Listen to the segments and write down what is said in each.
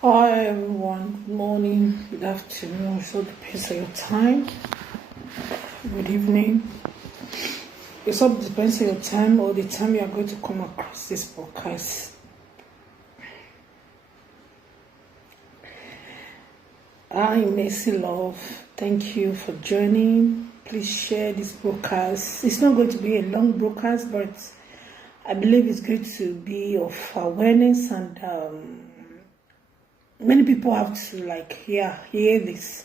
Hi everyone, good morning, good afternoon, so depends on your time, good evening. It all depends on your time or the time you are going to come across this podcast. I'm Mercy Love, thank you for joining. Please share this broadcast. It's not going to be a long broadcast, but I believe it's going to be of awareness and many people have to hear this.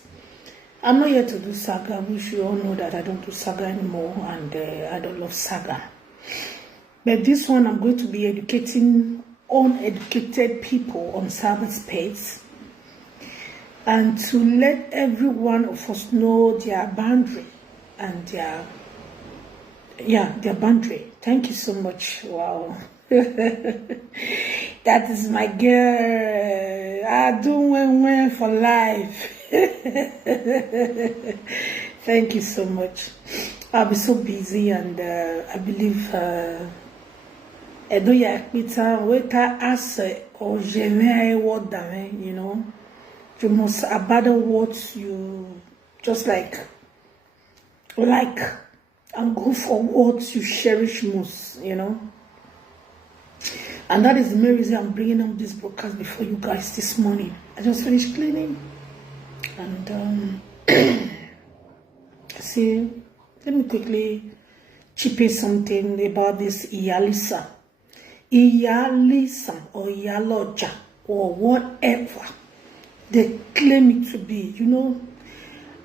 I'm not here to do saga, which you all know that I don't do saga anymore, and I don't love saga. But this one, I'm going to be educating uneducated people on cyberspace, and to let every one of us know their boundary and their boundary. Thank you so much. Wow. That is my girl. I do win for life. Thank you so much. I'll be so busy, and I believe you know, you must abandon what you just like and go for what you cherish most, you know. And that is the main reason I'm bringing up this broadcast before you guys this morning. I just finished cleaning, and see, let me quickly chip in something about this Iyalisa or Iyaloja or whatever they claim it to be. You know,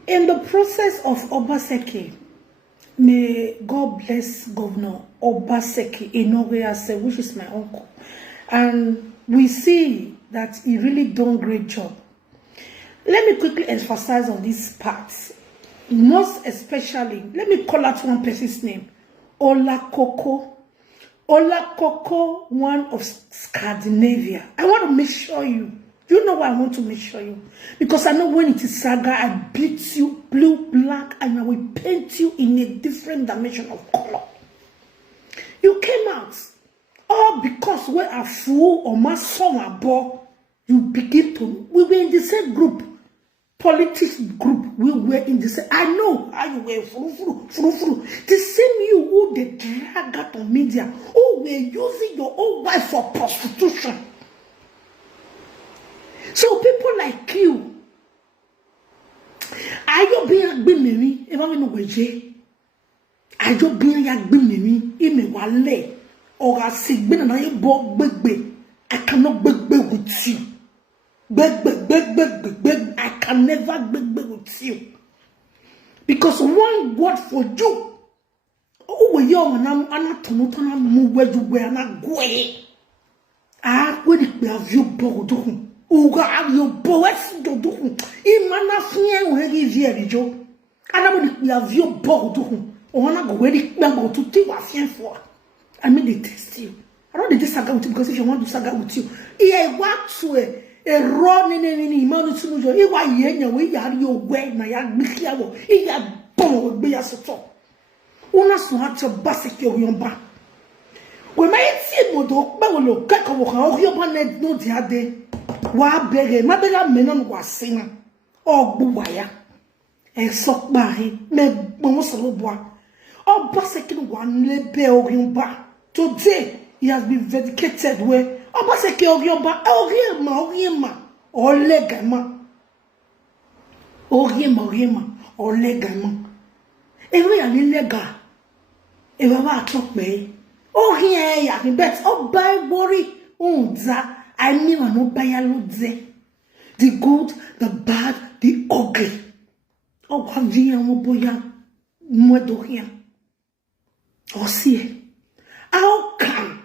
in the process of Obaseki, may God bless Governor Obaseki Inoue, which is my uncle. And we see that he really done a great job. Let me quickly emphasize on these parts. Most especially, let me call out one person's name. Olakoko. Olakoko, one of Scandinavia. I want to make sure you know why I want to make sure you. Because I know when it is saga, I bleach you blue, black, and I will paint you in a different dimension of color. You came out all because we are fool or my son above. You begin to. We were in the same group, politics group. We were in the same. I know how you were fru. The same you who they drag out on media, who were using your own wife for prostitution. So people like you, are you being a bimini? If I'm in a way, are you being a bimini? In a wale or a sigbin and I bought big. I cannot beg with you. Beg. I can never beg with you. Because one word for you. Oh, young and I'm not to move where you were not going. Ah, when it be of you, Bodo. Uga avyo boes do. Imana fien we ivie eriyo. Ana mo ni avyo bodo. Ona go we di gba to ti wa fien for. I mean they test you. I don't dey saga with you because if you want to saga with you, e wa to e ro ni imanu tunu jo. E wa ye nya we yari yo we na ya gbiki awo. E ya bon we ya soto. Una so ha to basike oyomba. We ma eti modo ba wo lo keko wo kan oyomba ne no di ade. Wa bere ma bere menon wa sina ogbuwaya e sokpa he me gbon so lo boa Obaseki one lebe Oriomba. Today he has been vindicated where Obaseki Oriomba Oriema Olegama Olegama Ewe ya nilega Ewe wa atok me Orie ya ni bet Oba worry unza I mean, I know by the good, the bad, the ugly. Oh, how do you know, boya? Mwedoria. Oh, see, how come?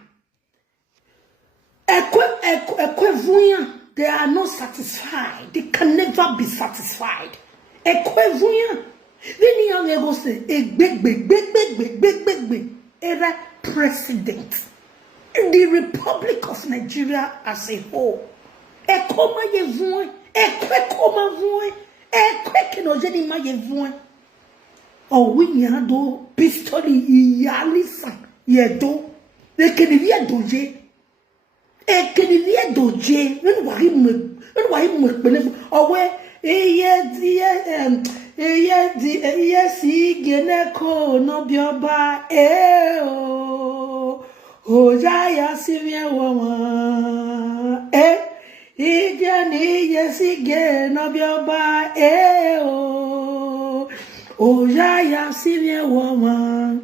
They are not satisfied. They can never be satisfied. Then you go say, a big, era president. The Republic of Nigeria as a whole. Oh, we yado pistoli Iyalisa yedo E que devia doje. E que devia doje. Não vai me benevo. Owe Iye si geneko no bioba o Ojaya sivye wama Iye si geno bioba o Ojaya sivye wama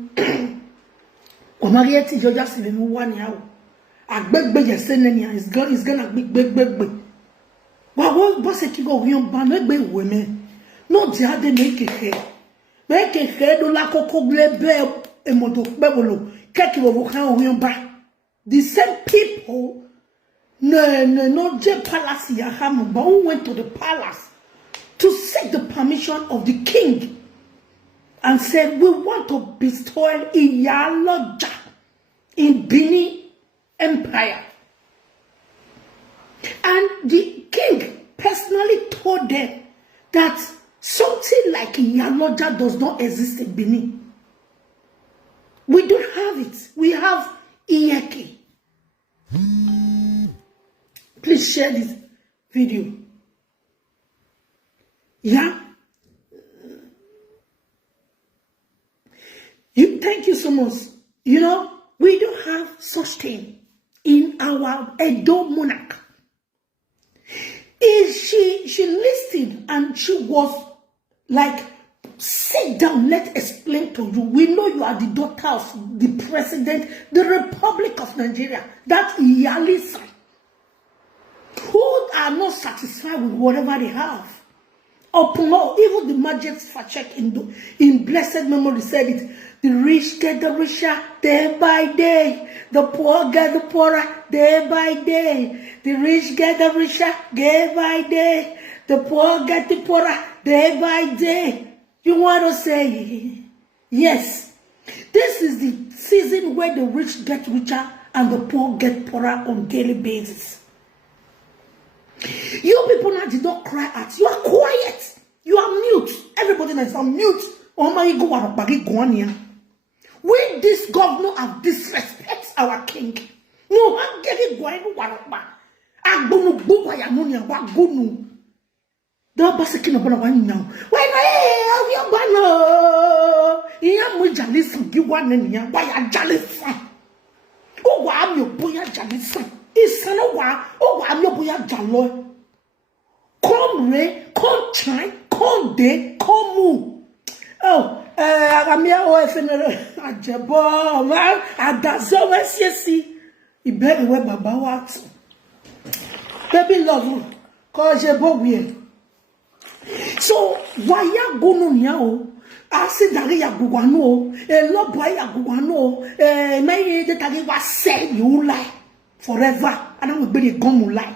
Omarieti Joja sivye wani yao Agbegbe yesenenia is gonna big. Wawo bosse ki go rion ba megbe weme no di ade make do la koko glebe e modo bebolo keki wo kan rion ba the same people no je palace ya ham but who went to the palace to seek the permission of the king and said we want to bestow Iyaloja in Benin Empire. And the king personally told them that something like Iyaloja does not exist in Benin. We don't have it. We have Iye-Eki. Please share this video. Yeah? Thank you so much. You know, we don't have such thing in our Edo monarch. She listened and she was like, sit down, let's explain to you. We know you are the daughter of the president, the Republic of Nigeria, that Iyalisa, who are not satisfied with whatever they have. Even the Majesty Fachek in blessed memory said it. The rich get the richer day by day. The poor get the poorer day by day. The rich get the richer day by day. The poor get the poorer day by day. You want to say, yes, this is the season where the rich get richer and the poor get poorer on daily basis. You people now did not cry out. You are quiet. You are mute. Everybody is on mute. Oh my God, when this governor have disrespect our king, no, I'm getting going to Warapa. I'm going to go by Amonia. What good no? The Bassakin of one now. When I have your banner, you am jealous of you one and you why are jealous. Oh, I'm your boy, jealous. It's son of one. Oh, I'm your boy, jalo. Come rain, come shine, come day, come move. Oh, Agamia OFN Ajabo, man, Adazo, Siesi. He better wear Baba what? Baby love, cause you boy. So, why ya go no niao? I said that ya guano, a lot boy ya guano, may the tagi was say you lie forever, and I will be a gum lie.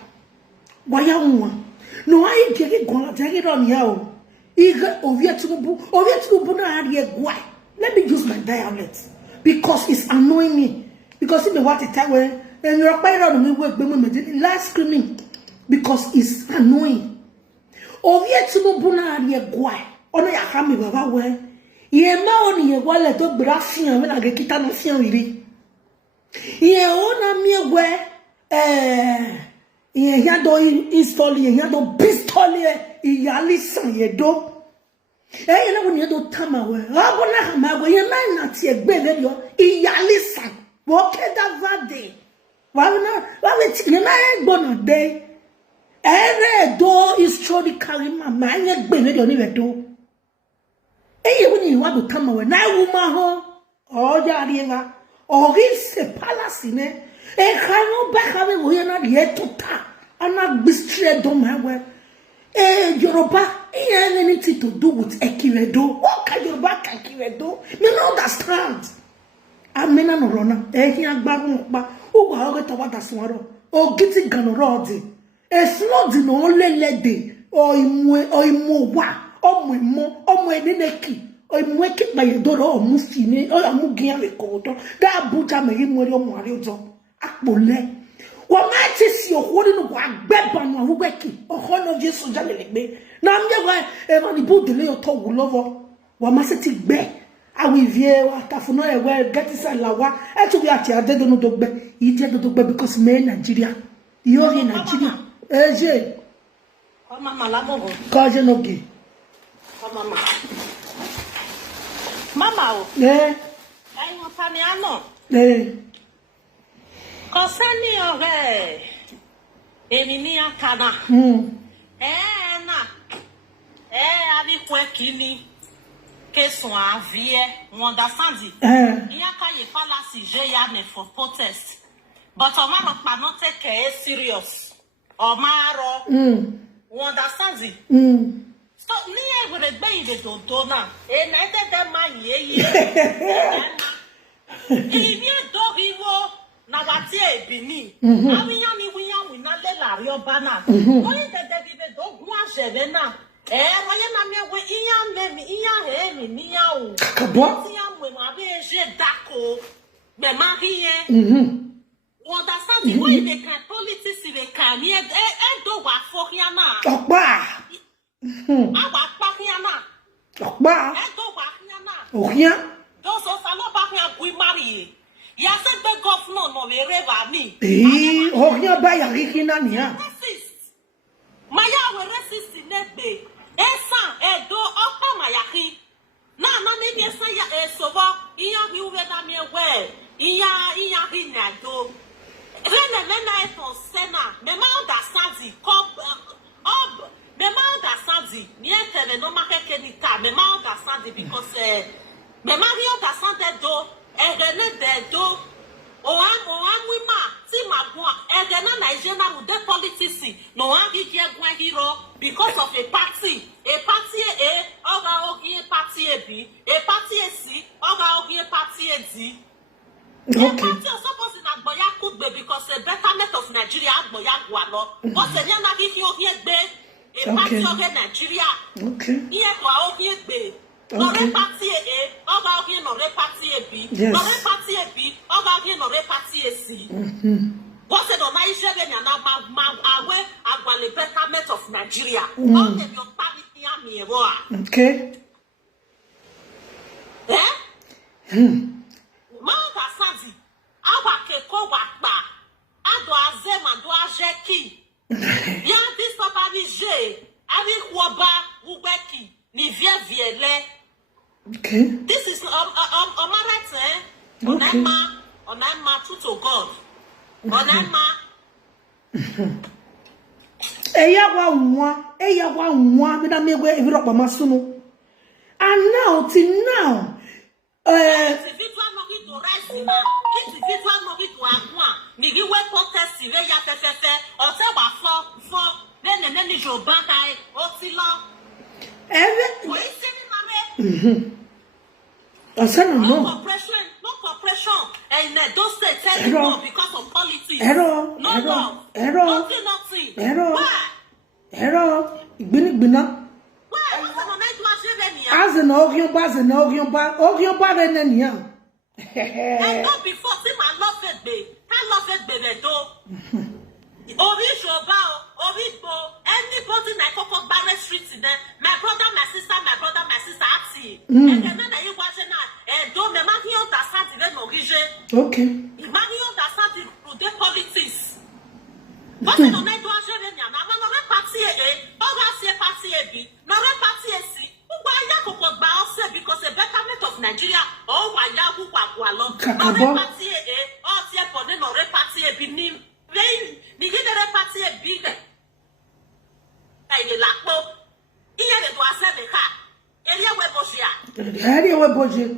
Why ya one? No, I get it gonna take it on yao. Let me use my dialect because it's annoying me. Because in the water time when you're quite on me work, last screaming because it's annoying. Ono ya hami baba we. Ye ma oni ye wale to brafia when I get kita no fian wiri. Ye ona mi we ye ya do install ye ya do pistol ye Iyalisa ye do. Ye na woni do tama we. Abona hama we ye na ti egbe yo Iyalisa. Wo ke da vade. Wa we na egbo no de. Ere do historically mama anye gbe yo ni we do. Eye when you want to come away, now woman ho, oh Jariva, or is a palace in it. A cano back having we are not yet to ta, and not be straight on my way. Yoruba, he has anything to do with Ekiredo. What can Yoruba can Ekiredo? You know understand. I mean, I'm a runner. Here, Babu, who are get about the swallow, or getting ganorodi. A slot in only lady, or imu. Omo eneneki o imweki ba yedoro o mufine o amugia rekodo da abuja me imori omo ari ojo apole wo ma ti si ohori no wa gbeba no awubeki ohono Jesu jale legbe na mje wa e ma ni budele yo to wulovo wa ma se ti gbe ivie wa tafuno ewe get inside lawa e to be ati ade do no dogbe ide do dogbe because me Nigeria you in Nigeria eje oh mama la bobo ko je no ge oh mama o won fa ni ano ko sani ore emi ni akana na abi kwe kini que sont avie understand iya ka ye fallacy je ya ne for protest but o ma pa not take it serious o ma ro understand so ni e go gbe ide do na e na te dem ma ye ibi do riwo na wati e Benin awiyan ni wiyan wi na le la ri oba na o ni te de do gun asebe na why na me we iya me iya he mi ni ya o kabo ti ya we ma be je dako be ma hiye understand why they can politics they can ni e do wa fo ya na opa awa pa ya na opa e do wa ya na ohia do so sa lo ba ya gui mari ya se be governor no we reva ni ohia ba ya rikina ni ya maya we resist negbe Esan edo opa mayahi na ni bi esan ya esobo iya bi uwe na mi we iya hi na do rene na eton sena me ma understand me ma understand ni entele no ma keke ni ka me ma understand because me ma ri understand do rene de do o am we ma ti ma go na Nigeria mu de politics no am bi je gwa hero because of a party A oga ogi party B a party C oga ogi party D okay party suppose na gboya kugbe because the betterment of Nigeria gboya gwa lo but se na bi fi ogi egbe a party ogi Nigeria okay iye ko ogi egbe no re party A oga ogi no re party B no re party B oga ogi no re party C what said on Nigeria na awe agwale betterment of Nigeria all them your party me okay Manga Sanzi awa ke ko wa pa ado azema do ajeki ya this papa ni je abi kwoba ubeki ni viele okay this is omarate onama to God onama eya wa nwa me na megwe eviro pa masunu and now till now individual no to rise na individual no to agwa mi gi we protest re ya fefefe o se wa fo ne ni joba kai o ti lo every o isi ni mame no cooperation and those states tell you no because of politics no love nothing gbina as an ogyon ba re na ni an and not before see my love it baby do ori shoba ori bo anybody na koko bare street there my brother my sister ati and then na you watch na do me ma fi understand the no rije okay ma fi understand the politics what no na do ajere nya na no re party o ga see party B no re party C ugba ya koko gba ose because the betterment of Nigeria o wa ya wu kwa lo no re party o tie for no re party B ni ni gidere party B ai de lapo iye de do asebe ka eriyo we boje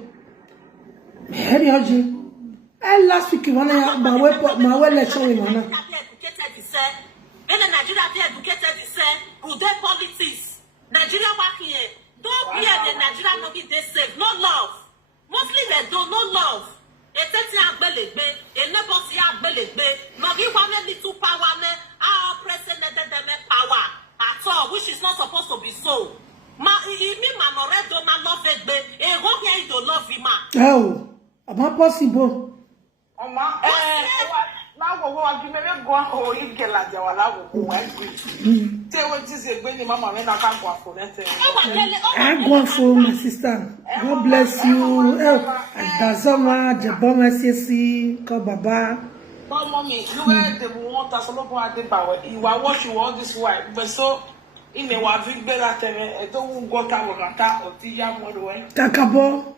last week wana ma we lecture we wana Nigeria be educated who dey politics Nigeria work here don't be the Nigeria no be dey safe no love mostly they don't no love eteti agbelegbe eneboti agbelegbe no be one little power ne our president dem power at all which is not supposed to be so ma me ma redo ma love egbe e go here to love him oh am possible oma na wo wo agi me go ho ike la jawala wo wa gbe. Say what is it when mama when I can go for that. I go for my sister. God bless you. Dazoma, Jaboma Sisi, Ko Baba. But mommy, you were the one that's all about the power. You are what you all this while, but so in the wa big better than a don't go ta or the young one. Takabo.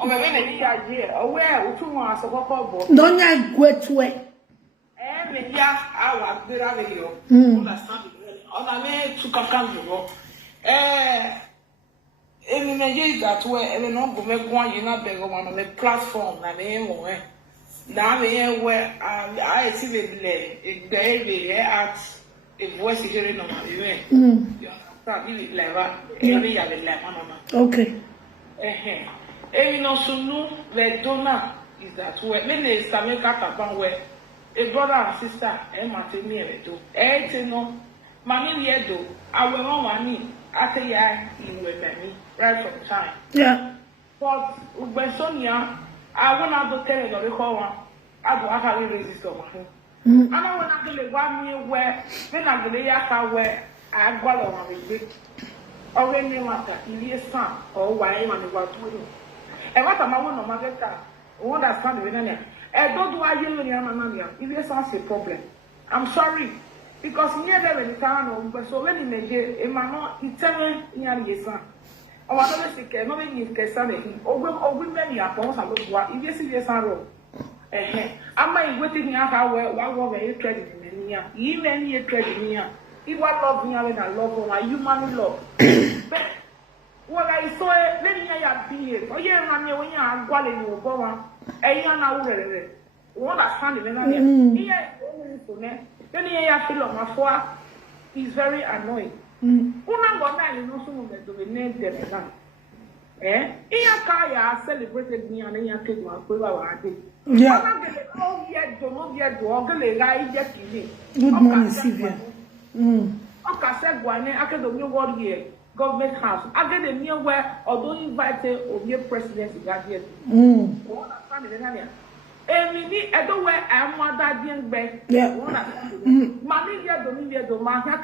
Oh, my idea. Oh, where two months of a couple. Don't I go to it? And yeah, I was the radio. Understand? On a way to Kakambo. In a year that way, and no go make one you not beg on the platform, and anyway. Now, where I see the day at a voice hearing on my way. You understand? Level, every other lemon. Okay. And no sunu the donor is that where many is Tameka Tapan where a brother and sister and Martini do. No, Mammy Yedo, I will not want me after ya in with me right from time. Yeah. But when Sonia, I will not tell you the call one. I will have resist on him. I don't want to one year where when I go yaka where I go on with it. Or when you want Iye-Eki or why I'm on the water. And what am I want to market? What that's found in Benin. And don't do I hear any Amania? Iye-Eki a problem. I'm sorry. Because near there in the town, but so when in the day, a man, it's telling Iye-Eki. Or I don't think, no, you can say, or women, are both a look what Iye-Eki road. I'm not waiting here how well you trade in me. Even you trade in me. If I love me, I love my human love. But what I saw, let me have been. Oh, yeah, when you are going to go on, and you are now ready. What I found in here, then you have to look my father is very annoying. Una gonna you know some of the name them. Iya celebrated me and Iya came to our day. Yeah. Good morning, Sylvia. Okay, said Guane, I can do new word here, government house. I get a near where, although invited or your presidency got yet. And we need everywhere I want that young back. Yeah. Mammy, you don't need to Margaret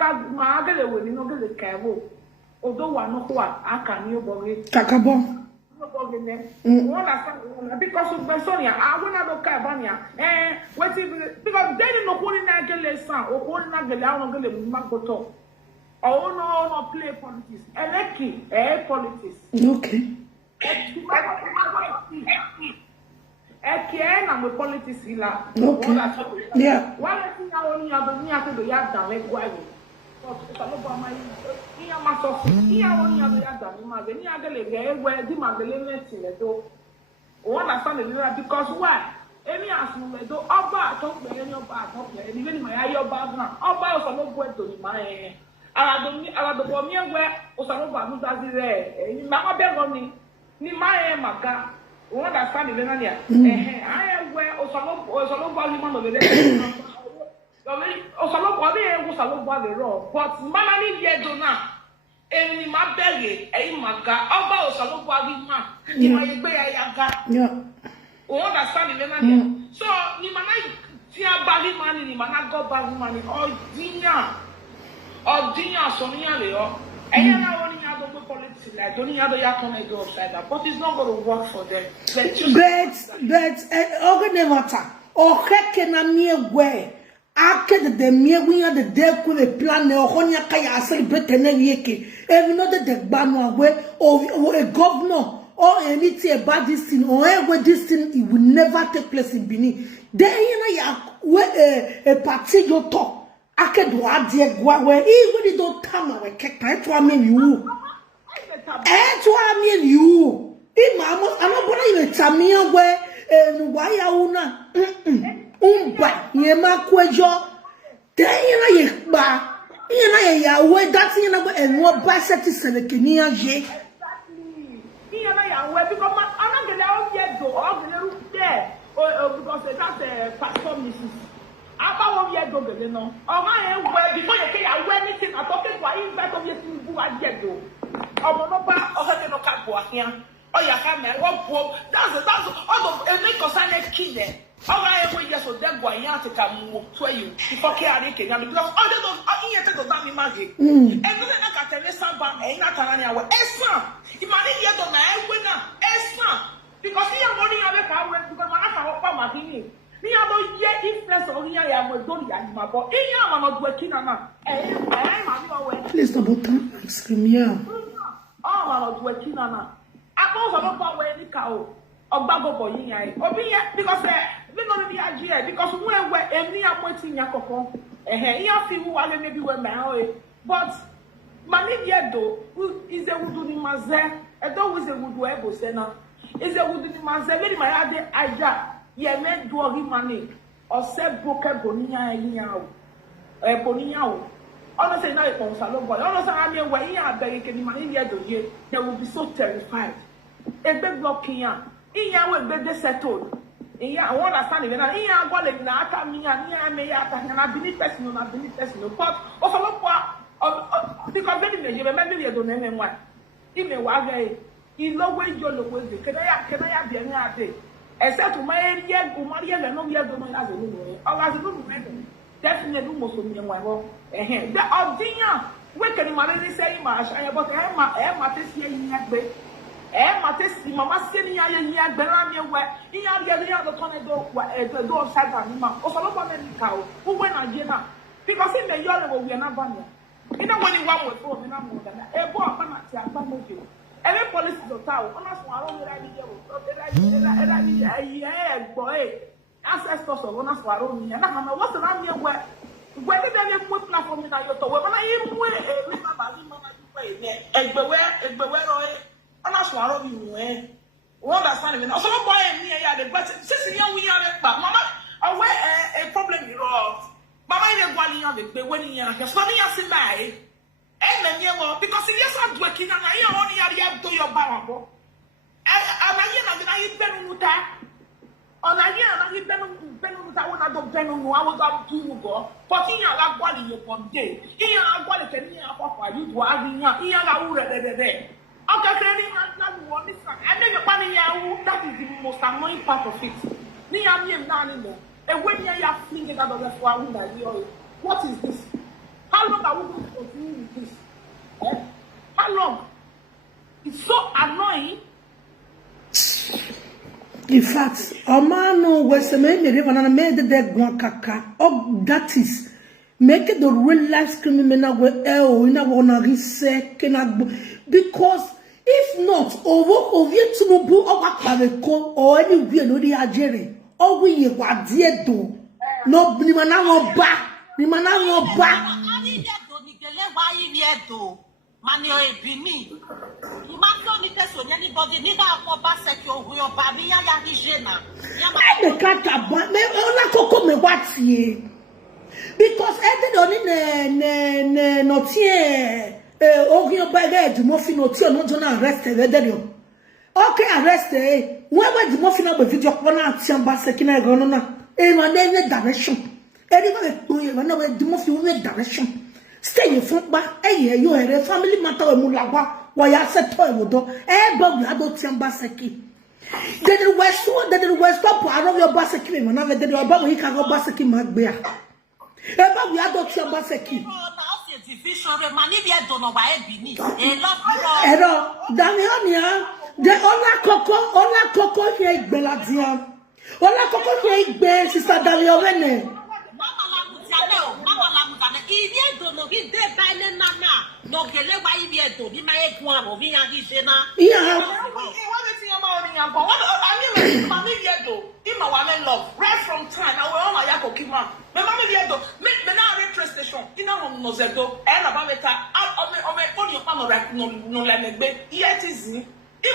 will not get the cabo. Although I know what I can you believe. Takabo. Because of Besonia, I will not look at Banya. What if because they didn't know who in that son or who not the Lao Magoto. Oh, no, play politics. Iye-Eki, politics. Okay. I'm a politics. Okay. Yeah. One thing I only have to do, you because why? Any ask me do Oba talk me any Oba talk me even my your background. Oba also no point to my I don't where Osanoba no does it. Mama Begoni, ni my maka. What I found in Benin. I am where Osanoba human over there. But Mamma Yedo now. Emi ma bege, maka. Oba Osanoba human. Ni ma yegbe yaga. Yeah. You understand the man? So, ni mana tia bali mani, ni mana go bali mani. Dinya, so niya leo. And now only have to politics like don't have to go upside down. But it's not going to work for them. But matter. O heke na miegwe. Ake de miegwe de deku le plan ne ohonya kaya celebrate na Iye-Eki. Even though the gbanu agwe or a governor or anything about this thing or where this thing it will never take place in Benin. Then you know a party you talk. Ake do adie gwa we even don't come we keka to amen you. To amen you. Imamo anobona ile tamia we waya una umba yema kwejo. Then you know ye ba you know ya we that you know and what ba set selekeni age. Because I'm not going to get go or the there because that's a platform. About 1 year ago, no. I am before you can wear anything. I thought it was in fact of your thing who I get go. Or no cat here. Oh, yeah, come and what that's all of a make us an killer. I will just so that boy to come to you. If I care, because all the those don't imagine. And then I got tell you something, and not an hour. Esma, if I didn't get on my winner, Esma, because he are money on the power because I have a martini. Me about yet influence on here, I will do it. My boy, I'm not working on that. Please double tap, scream here. Oh, I'm not working on that. I was about power any cow. Obago boy because we don't be here because we were any appointing Yakoko. Here feel who maybe we're my but money do is a wood in Maze, and always a wood web sena. Is a wood in Maze, very my idea. Ye men do money or sell broken bonia bonia. Honestly, now it won't salon, but honestly, I mean, when you are begging money here, they will be so terrified. A big block here. Iya will be settled. Iya, I want to stand even. Iya, go let na ata mi ya me ya ata na believe person no. But of a lot because very me you remember you don't know one. Ime wa ga e lo we jo lo we can I be any ade. Except to my area go marry le no we do no as no. O ga do no definitely mo so mi wa ho. The odinya we can marry say ma sha but ma te sie yin agbe. Matesi, Mama Seni, I Berami, where he had the other tornado, the door side of him, or Solomon cow, who went on dinner. Because in the yellow, we are not banner. You know when you want with 4 minutes more than a boy, I'm not with you. Every police is a town, on us, boy, ancestors of one of our own, and I know what's around here where did they put platform in your toe? When I even wait, and that's why I don't know. What that's not even. Also, boy, me, I but since we are, but Mama, away a problem you know. Mama, you're going on the when you are funny as in my. And then you know, because yes, I'm working and I only have to your barrel. I benuta. On a year, I benuta when I don't benu, I was out to go. But in your body upon day. Here, I got a penny for you to have in your day. Okay, and then the money that is the most annoying part of it. Me and me now, and when you are thinking about the flower, what is this? How long are we going to continue with this? How long? It's so annoying. In fact, a man was a man made the guacaca. Oh, that is. Make it the real life criminal with in a one because if not, over to move over or anywhere no the Algeria, or we were dear do no Nimana back, Nimana back. Manio be me. You might not need to anybody, neither for Basek or your baby, Yahijena. I can't abandon me what's ye. Because every not here. Ogio bagage, Muffin or Tia, not arrested. Okay, arrested. Where were the Muffin of the video? One out, Sambasekina Gonona. In direction. Anybody, whenever the Muffin will direction. Stay in front back. Hey, you had a family matter of Mulawa. Why I said toy would do. Eh, Bob, I don't Sambaseki. Then it was so that it was top out of your Baseki. Whenever they were about we can go Baseki Magbear. Ever we are not Sambaseki. Division Manivia don't know why Benin. Hello, Damiania. The Ola Coco here, Beladia. Ola Coco here, Sister Dalia. Mama Lamutana, Ivie don't know his dead by Nana. No, get why Ivie don't be my one of Vina. Yeah. Love right from time. I will all my yako kima. My mama Viedo, make the now train station. In our Nozedo, and about it. On my phone, your mama no let me be. Yet is me. My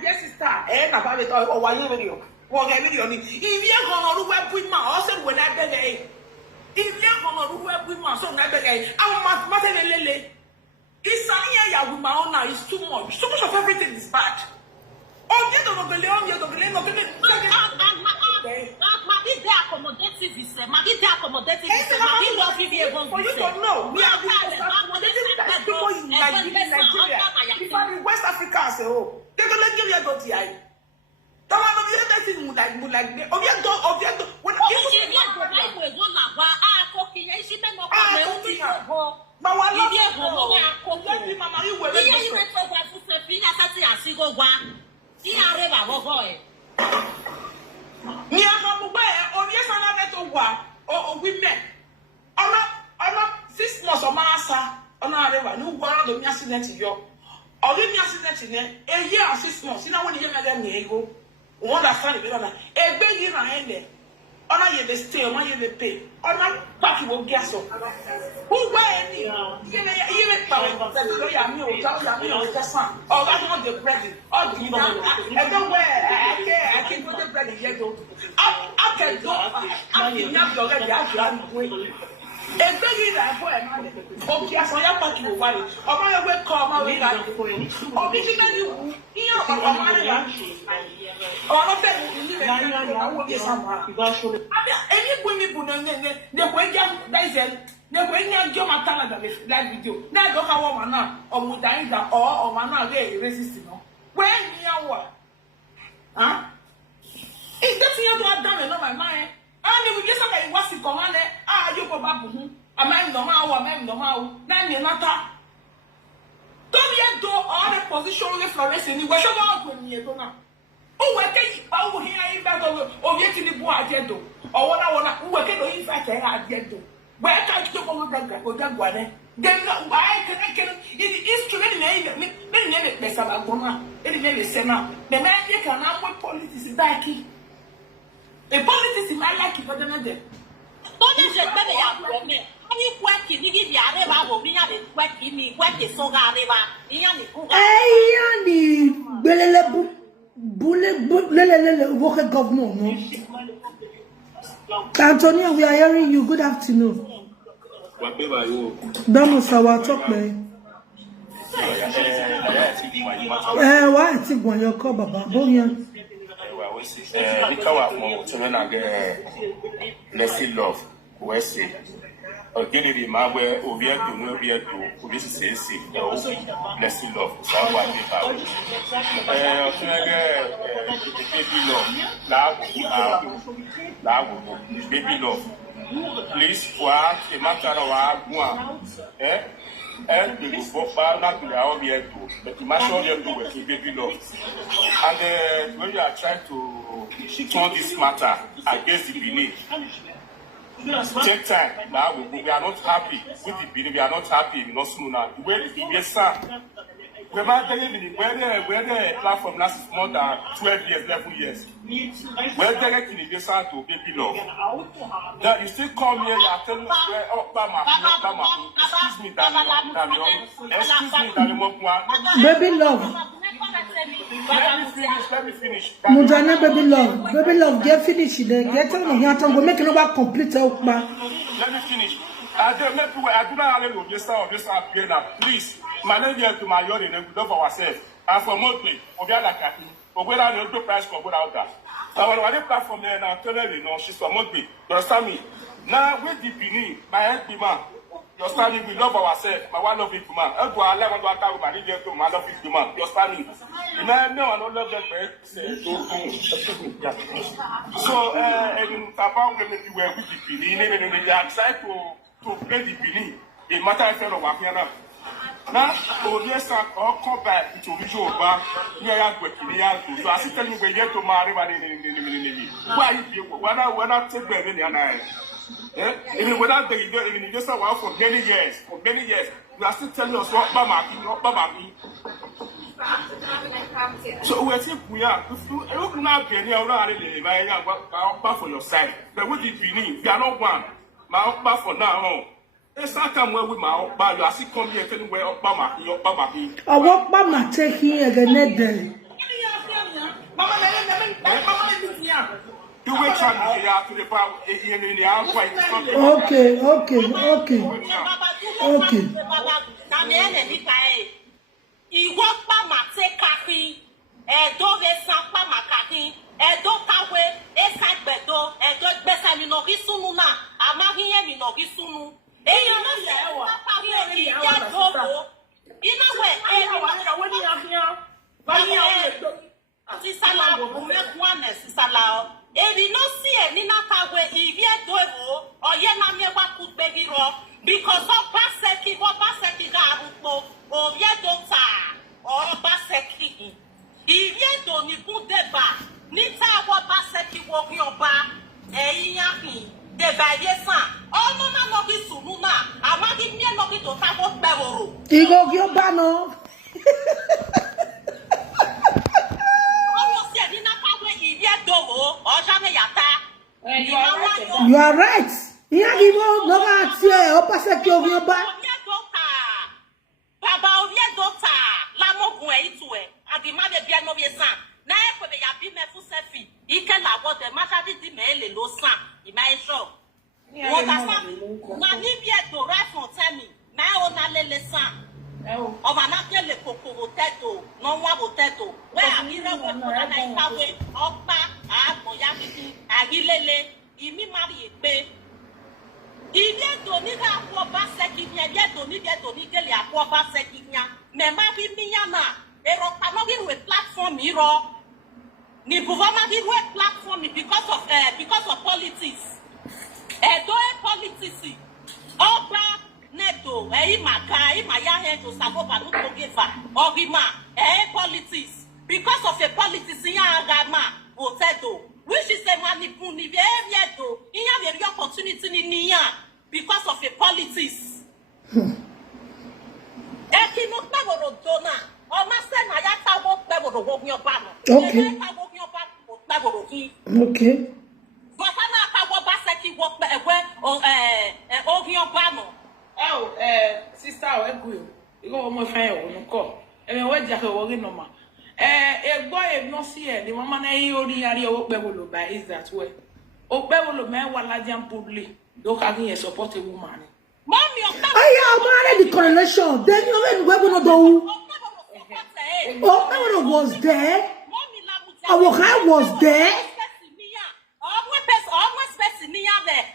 dear sister, and about it or why you well, if you're going to work with my husband when I beg, if you're going to work with my son, I beg, I must lily. It's sunny with my own now, it's too much. So much of everything is bad. Oh, you don't believe you don't believe for you to know, we are people in Nigeria. In West Africa, so they don't let you go to like obviously when six months of massa on our no one of the accident yo. Already accident in a year or 6 months. You know when you get go. One that funny bit on a big year and end. On a year stay, on a year pay. On a party will guess up. Who buy any? Even power that the lawyer knew, or that's not the bread. Or do you know? I don't wear, I can't put the bread yet. I can go. I can not go already. I Ebegi na for o ki aso ya party wo wale o ma we call ma we la o bi ti na ni wu iya o ma na ya o ma fe ni le na wo bi sama abi eni bu mi bu na ne ko eja daisen ne ko enya jo ma tala da live video na go ka wo ma na o mu dan da o ma na le resist no we ni ya wo ah is that you do adam no my mind. And we just say what's it command you go back a man no how na ni nata don't yet do all the position reference ni we should not go ni to na o we ke pa wo here in back o ye ti ni bu ajedo o wona we ke do in fact ajedo we ka to ko da gwa ne then why can it is to me pesa ba goma e le sema the man ye can na politics daki. The politics in my life for them. Don't you say that they are for me? How you working? You give the areba go me and working me working so areba. Ni belele bulele work government no. Antonio, we are hearing you. Good afternoon. Whatever you. Don't sawa talk me. Why I think when you call Baba Boyan. Because more to let's see love. We say, again, the man where Ovia to know Ovia to this is see. Let's see love. So what we have. Baby love. Please, what a matter of one. And we will go far not to our vehicle, but to match all your do with baby love. And when you are trying to turn this matter against the Benin, take time. Now we are not happy with the Benin, we are not happy, not sooner. Where the Iye-Eki, where the platform lasts more than 12 years, 11 years. Where they get in Iye-Eki to baby love. Now you still come here, you are telling us where Obama, excuse me, baby love. Let me finish. Mujana baby love, get finish there. Get on your tongue, go make it over complete. Let me finish. I do not allow you to please. Manage to my yard and love ourselves. And for monthly, we are like a we are no price for out that. So when I platform there now, tell her, she's for monthly. You understand me? Now, with the Benin, my head man, you understand me? We love ourselves. My one love it to man. I go allow one to attack my leader to my love it to man. You understand me? The man, no, I don't love that very. So, and Papa will make you wear with the Benin, and they are trying to play the Benin. It matters if you're not. Now, Iye-Eki or come back to visual bar, you are working here. So I see telling you when you to marry, why you when I take baby and I. Even without the Iye-Eki for many years, you are still telling us what Bamaki. So we think we are. If you look now, Penny, I'm for your side. But with the Benin, you are not one. My for now. It's not time where we might buy you. I see come here telling where Obama, your Baba. I walk by my taking again. You wait to the power in the house. Okay. He walk by my take coffee, a dog is not by my coffee, a dog away, a side bedo, a dog best I know his sumuna, a marrying no his sunu. In a way, Tisala, Bume, Sisala. If you don't see any Natawe, if you do or Yemamia could baby rock, because of Baseki, what Baseki Garupo, or Yedota, or Baseki. If you don't, you put the bar. Nita, what Baseki walk your bar, Eyahi, the Iye-Eki. Oh, no, no, this Sununa. I'm not giving you no to Tabo Bevoro. Igo your bano. You are right. Yeah, give up. No matter what, Pastor Kyoba. Baba ovie doctor, la mo gun e itu e. Adi ma de bia no be san. Na e ko be ya bi me fu sefi. Ike la wo de ma sha di me le lo san. I ma e sure. What that san? Na ni bi e do right from tell me. Na o na le san. Ọba na ke le kokoro teto, no wa bo teto. We amire wo ko na itawe, ọpa, agboya kiti, agilele, imi mari epe. Ile to ni ga po ba sekinya, ile to ni gele apo ba sekinya. Me ma bi miya na, ero pa no bi we platform iro. Ni pouvoir ma bi we platform because of politics. Do politics. Ọba Neto, Maka, Maya head to Sagoba, Lukogiva, Ogima, politics. Because of a politics in Agama, Otedo, which is a manipuni, Vieto, in your opportunity in Nia, because of a politics. Ekino Pavoro Dona, or Master Mayata won't Pavoro walk your banner. Okay. Okay. But I know Basaki walk away or your banner. Oh, sister, I go. You go on my fire, no call. And what Jack working no ma. A boy no see it. The woman I only are your Bevel by is that way. Oh, Bevel man, while I jump publicly. Don't have a supportive woman. Mommy, I am the coronation. Then you went do. Oh, was there. Our was there.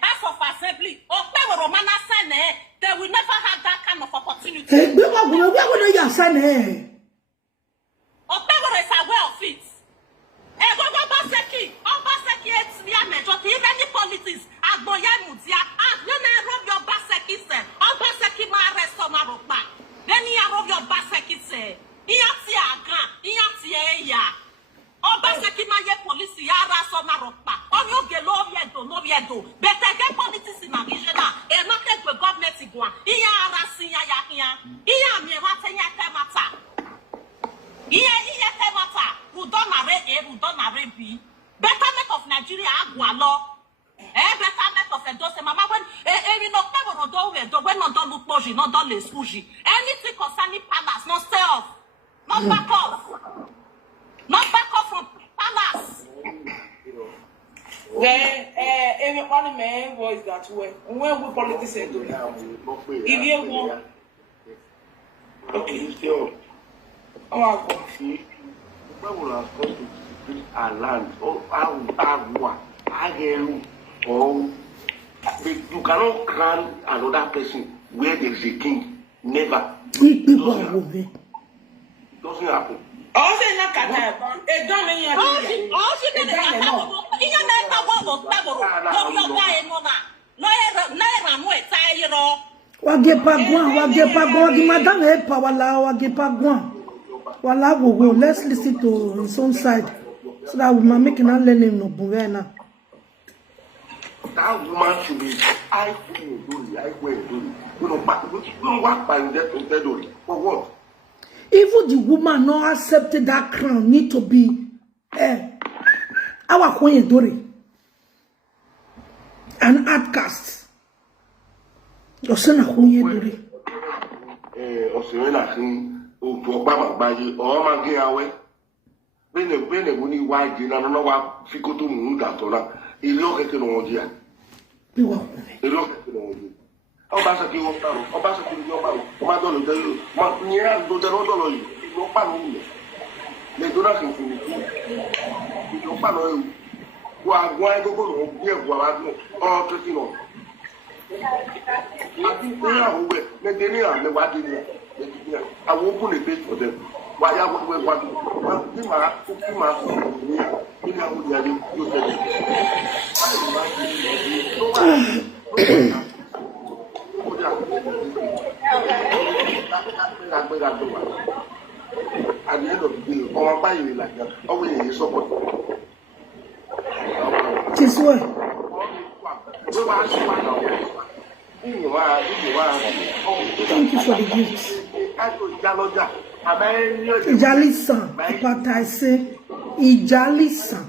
House of Assembly, or Romana Sane, they will never have that kind of opportunity. Hey, we are going to say, or Pevor is aware of it. Baseki, it's the majority, any politics, Agboya Mudia, then I rob your Baseki, sir, or Baseki Mares or Maropa. Then you rob your Baseki, sir. Iatia, Iatia. Obaseki maye police yara so maropa. Onyo gelo no viedo. But again politics in Nigeria. E not take the government igwa. Iya arasi ya ya. Iya mi rate ya temata. Iya temata. Udonare bi. Betterment of Nigeria agwa lo. Betterment of Edo mama when we no pego do we do when no don look poji, no don le suji. Anything concerning palace, no stay off. No back off. Not back off from palace. Every man voice that way. When we politics do if you want, okay. Oh, see, people are supposed to speak our land. Oh, or you cannot grant another person where there is a king. Never. It doesn't happen. Oh, say na kata. E don me yan. Oh, she did it. Iya na ta wo taboro. Lo yo ga e no na. Na era no e ta yiro. Wage pagwa, wage madam e pa wala wage pagwa. Wala go. Let's listen to his own side. So that we might make an learning no buena. That woman should be I do. You know, walk by that for what? Even the woman not accepted that crown need to be our queen Dori an outcast. Your son a queen Dori. Osirena sin o to Obama bayi o ma ge awe. Bene woni wa ji na no wa fikoto mu da to na. Ile o keke no oji a. Bi wa. Ile o keke no oji. Obasa ki wo taro, obasa ki yo ba o ma do lo de yo, ma ni a do de lo yi, lo pa no mi. Le do na sin fun ni. Lo pa no yo. Wa gwa go no bi e gwa wa no, o to ti no. Ati pe ya ho we, le de ni a le wa di ni. I will open a page for them. Why I would want at the end of the day, or buy you like that, always support. This way. Thank you for the gift. Ijalisan, Pataise, Ijalisan,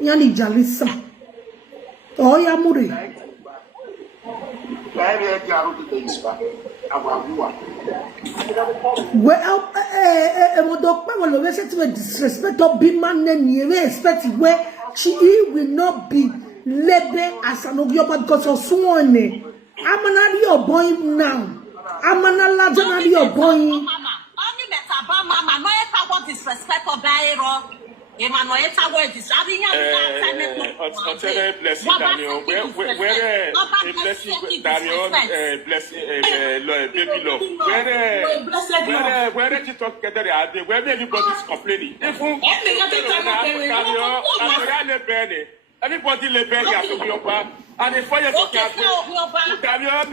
Yani Jalisan. Oh, Yamuri. Well, I disrespect of big man and expect where she will not be labeled as an Ogyoba because of sworn. I'm an your boy now. I'm an larger your boy. Only metaba mama no eta what disrespect of Bairo. Emmanuel eta what is having blessing Daniel. Where blessing Daniel baby love. Where did you talk together? Where everybody's complaining. Everybody live there, and the fire Daniel,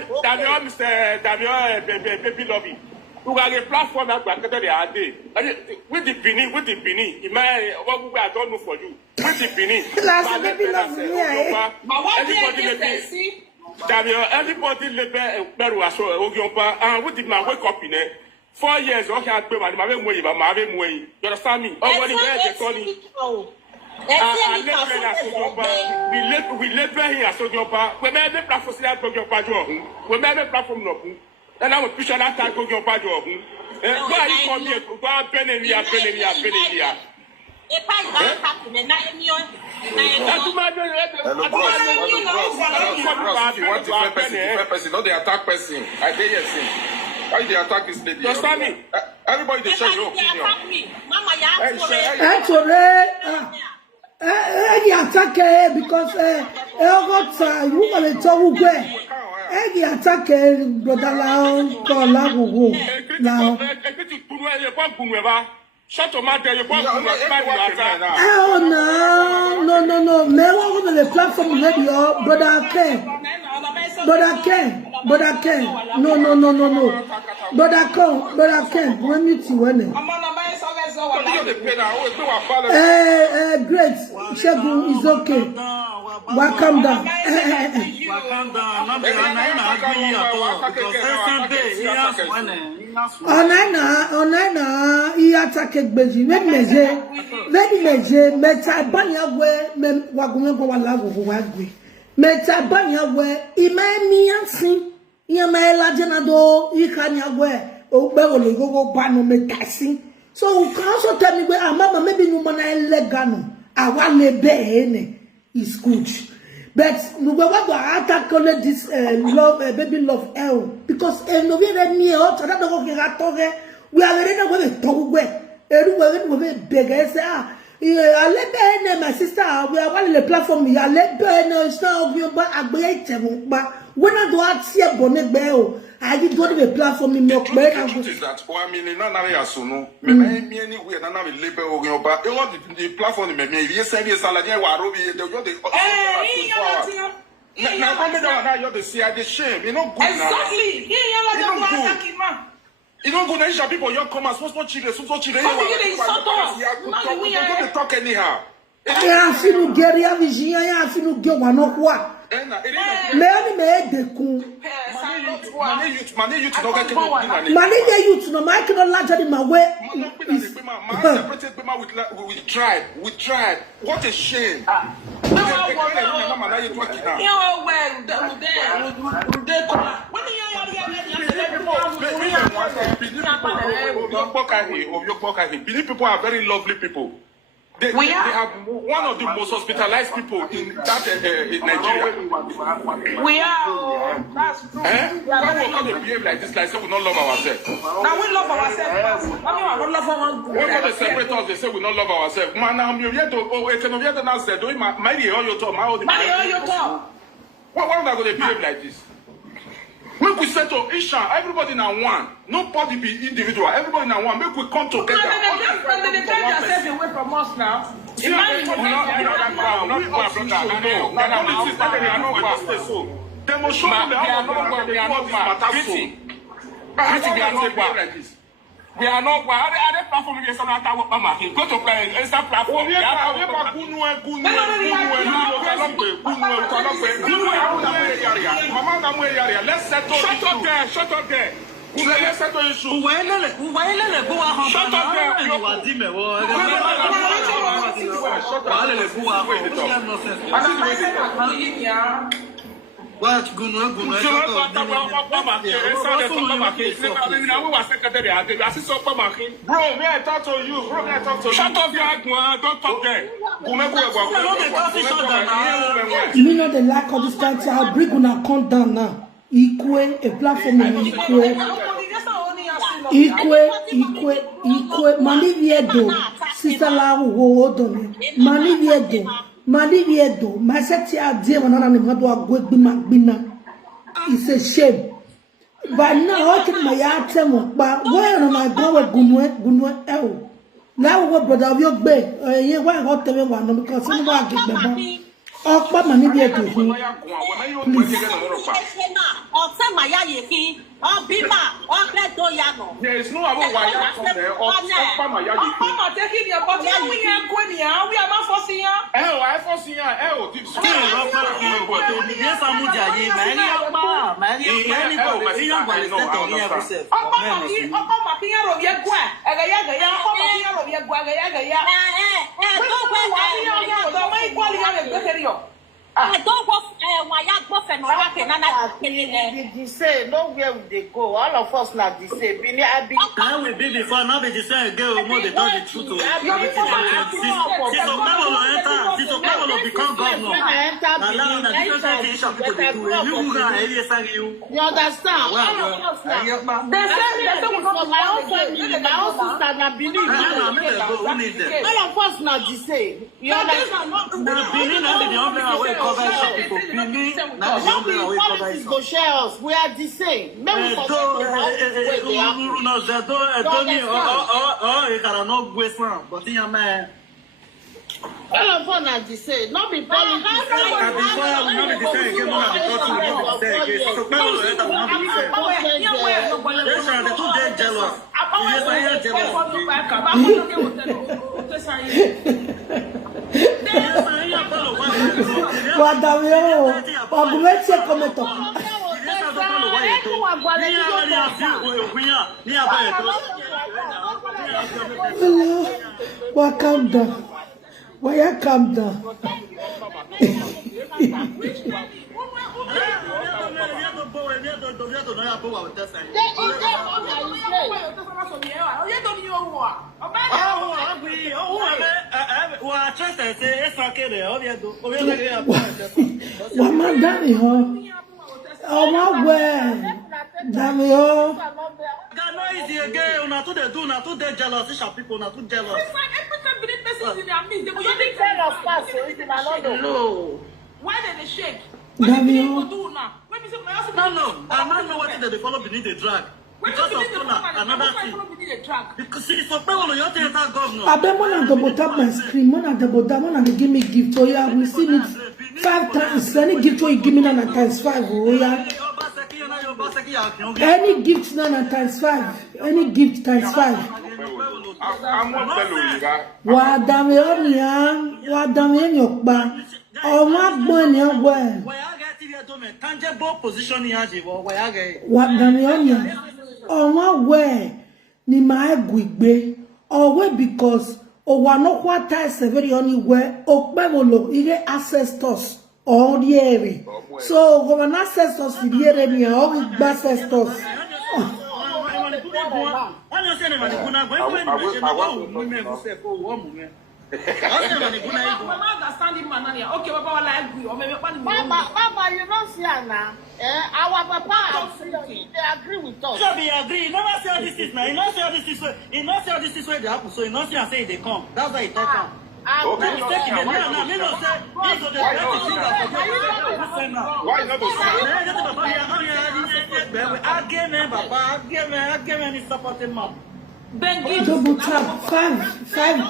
baby loving. Who are a platform that with the Benin, what I don't know for you. With the Benin, everybody live there, and with the man wake up in it. 4 years, okay, I pay my way. You understand me? Already where they calling. We live here at Sogyopa. We made the platform at Sogyopa. We made the platform. And I'm a picture that I go your body. Why you call me to go Benin? Not the attack person. I dare you sing. Why they attack this lady? Everybody they share your opinion. Actually, attack her because you want to talk where. Attack brother now. Oh no. Me want to the platform radio, brother Ken. No. Brother Ken, when you see when. Great. Shegun is okay. Welcome down. Onana, he attacked Beji. Very measure, Meta Banyawe, Wagumo Wagwe. Meta Banyawe, Imani Yansin, Yamela Janado, Ikanyawe, Obewo go Bano Metasi. So, you can also tell me where Mama maybe no man legano. I want to be is good. But we want to attack this love, baby love, because no we are near us. I don't know we are ready to talk where everywhere beg. I let my sister. We are one in the platform. I let no it's not but when I go out here, bonnet bell. I did go to the platform in your bed. Is that I mean, in another sono, me anywhere, and I will labor over your back. You want the platform, maybe yes, I guess I'll get Warobi. Now, you're the CID shame. You know, good. Exactly. You don't go to people, young comers, so children, so children. You don't talk anyhow. I feel to get a vision. I feel to get one of what. Money youth no my cannot larger in my way. We tried. What a shame. People are very lovely people. They have one of the most hospitalized people in that in Nigeria. We are. That's true. Why we can't behave like this? Like say we don't love ourselves. Now we love ourselves. When they separate us, they say we don't love ourselves. Man, I'm here to now say, "Don't marry all your talk." Why am I going to behave like this? We Make we settle Isha. Everybody now one. Nobody be individual. Everybody now one. Make we come together. They take yourself away from us now. They must show them how we are not We are not one. Other platform is some other work. Go to play Insta platform. Let's settle. Shut up there. Shut up there. Let's settle issue. Shut up there. What good? Bro, me I talk to you. Shut up there. Don't talk there. You know the lack of this country. I'll bring una come down now. Equal a platform equal. Mani viedo. Sister la hold on. Mani viedo. My sexy idea when I'm going to go. It's a shame. But now, I can my yard but where am I going with Gunwe? Now, what brother of your bed? Why got the one because someone get the money. Oh, but money be a good thing. There is no other wire from there. We are not forcing you. I forcing you. I don't say nowhere would they go. All of us like the same. I will be before now. They say girl more they tell the truth. Since October become governor. You understand? All of us now. They say my own family, my own sister, na believe. All of us now the same. You understand? Politics go share us. We are the same. Maybe for all of us are the same. Not be politics. Calm down. Why you calm down? No. Why did they shake? What do you do now? No. I'm not know what they follow beneath the drag. Because of another thing. Because it's for people you take that governor. I bet one of the bottom my screen, one of the bottom, one of the give me gift. Oh yeah, we see it 5 times. Any gift you give me now times 5. Oh yeah. Any gift now times 5. Any gift times 5. Wadame oniyan, wadame nyokba. Oma gbon we. Tangible position here, Wadame oniyan. Oma we ni ma egwigbe. Owe because owa no kwata severi oni we okpewolo ire ancestors or the area. So go an ancestors in the area ni o gba ancestors. Mama, you don't see her now. Our papa, they agree with us. So they agree. You never say this is now. You not say this is way. You not say this is way they happen. So you not say and say they come. That's why you talk. Okay, just Take it. why No, you me no say. This is the Why best not thing say? that Why not to say? Double tap, five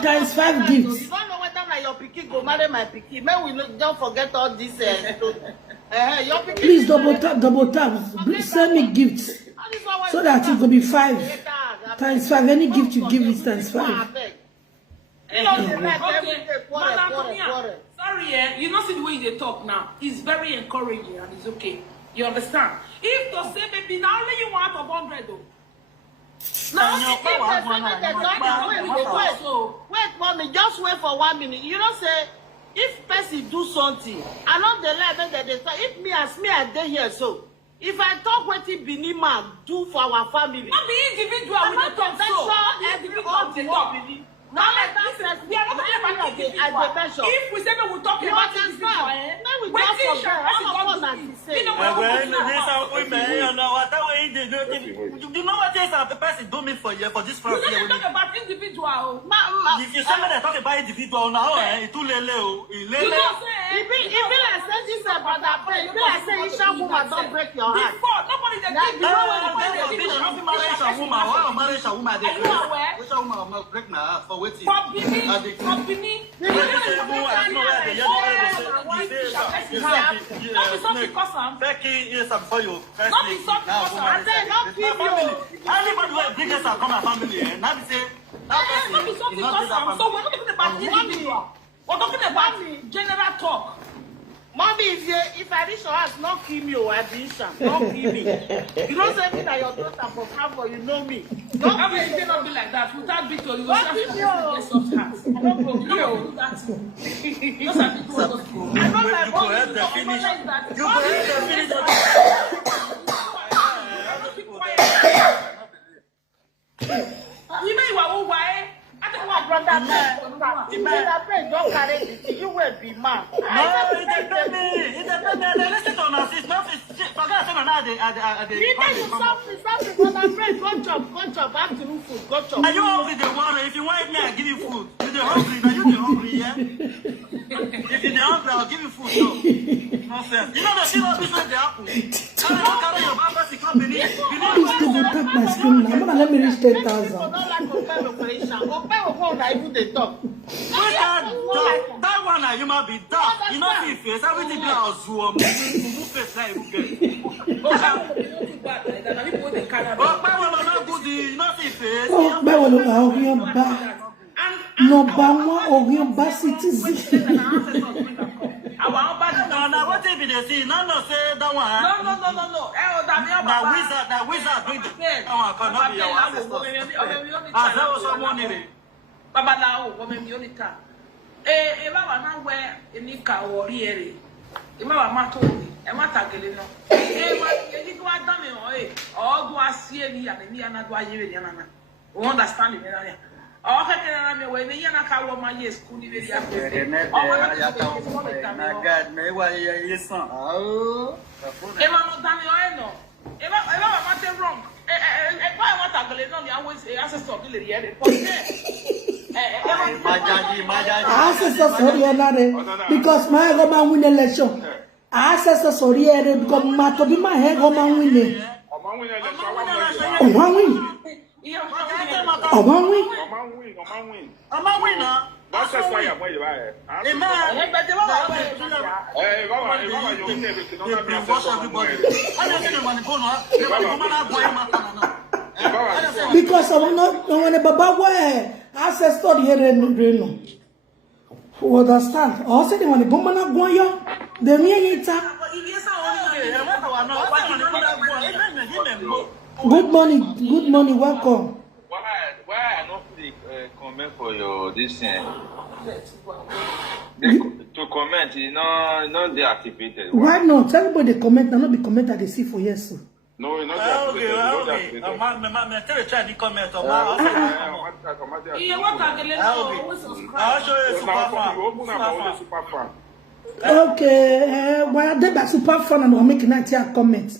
times 5 gifts. You don't know whether my your pikin go marry my pikin. May we don't forget all this. Your pikin. Please double tap. Send me gifts so that it will be 5 times 5. Any gift you give is times 5. Sorry, you know see the way they talk now. It's very encouraging and it's okay. You understand? If to say maybe now only you want of 100 though. Now wait, mommy, just wait for 1 minute. You don't say if person do something, along the line that they talk. If me as me I dey here so. If I talk what the Benin man do for our family, not be individual with the talk so. Individual now like this we are not talking about individual. If we say no, we're talking about individual. We just forget all of us are the same. You know what is the person do me for you for this first year? We talk about individual. If you say that talk about individual now, it's too late. If you like say this about that place, if you like say Isha woman don't break your heart. Before nobody dey take you. Marriage a woman, Isha woman will break my heart for waiting. Company. We're talking about general talk. Mommy, if I reach your house, not kill me or I be Isha. Don't kill me. You don't say me that your daughter for travel, you know me. Don't kill me. It cannot be like that. Without Victor, you will have to get soft heart. I don't know. You don't do that. Those are people who I know my body. You go ahead and finish. You may well why. I don't want brother man. You don't carry it. You will be man. No, it depends me. Listen to us. It's not. Forget something now. You tell you something. But my friend, go chop. Afternoon food, go chop. Are you hungry? The water. If you want me, I give you food. If you're hungry, now you hungry, yeah. If you're hungry, I'll give you food. No, nonsense. You know the thing of business they happen. I don't carry your bag to company. Please double tap my screen now. I'm gonna let me reach 10,000. Even they talk. That one, you might be dark. You know, if face everything be a zoom, move face like you get. What if they see? No, say that one. No. That wizard bring the cannot be our ancestors. There was someone in it. Baba now, woman, you only time. If I were not where in Nika or here, if I were Matoni, and Matagalino, you go at them, or do I see any and me and I do I hear it? We understand it. All I can when the Yanaka were my years, could be God, may I son. Oh, if I'm not done, I know. If I were wrong, if I want to go, I always ask us to do it. Ancestors because my government win election. Ancestors because my to be my head government win. Because I want to Baba where ancestor here no. Who understand? Also the money bomba na goyo. The me yita. Good morning, welcome. Why I not comment for your this thing? To comment, you know, not deactivated. Why not? Everybody comment, not be comment that they see for yes. So. No, you're not deactivated. Okay. I'm trying to comment. I'll show you super fan. Okay, well, they are super fun and we're making that here comments.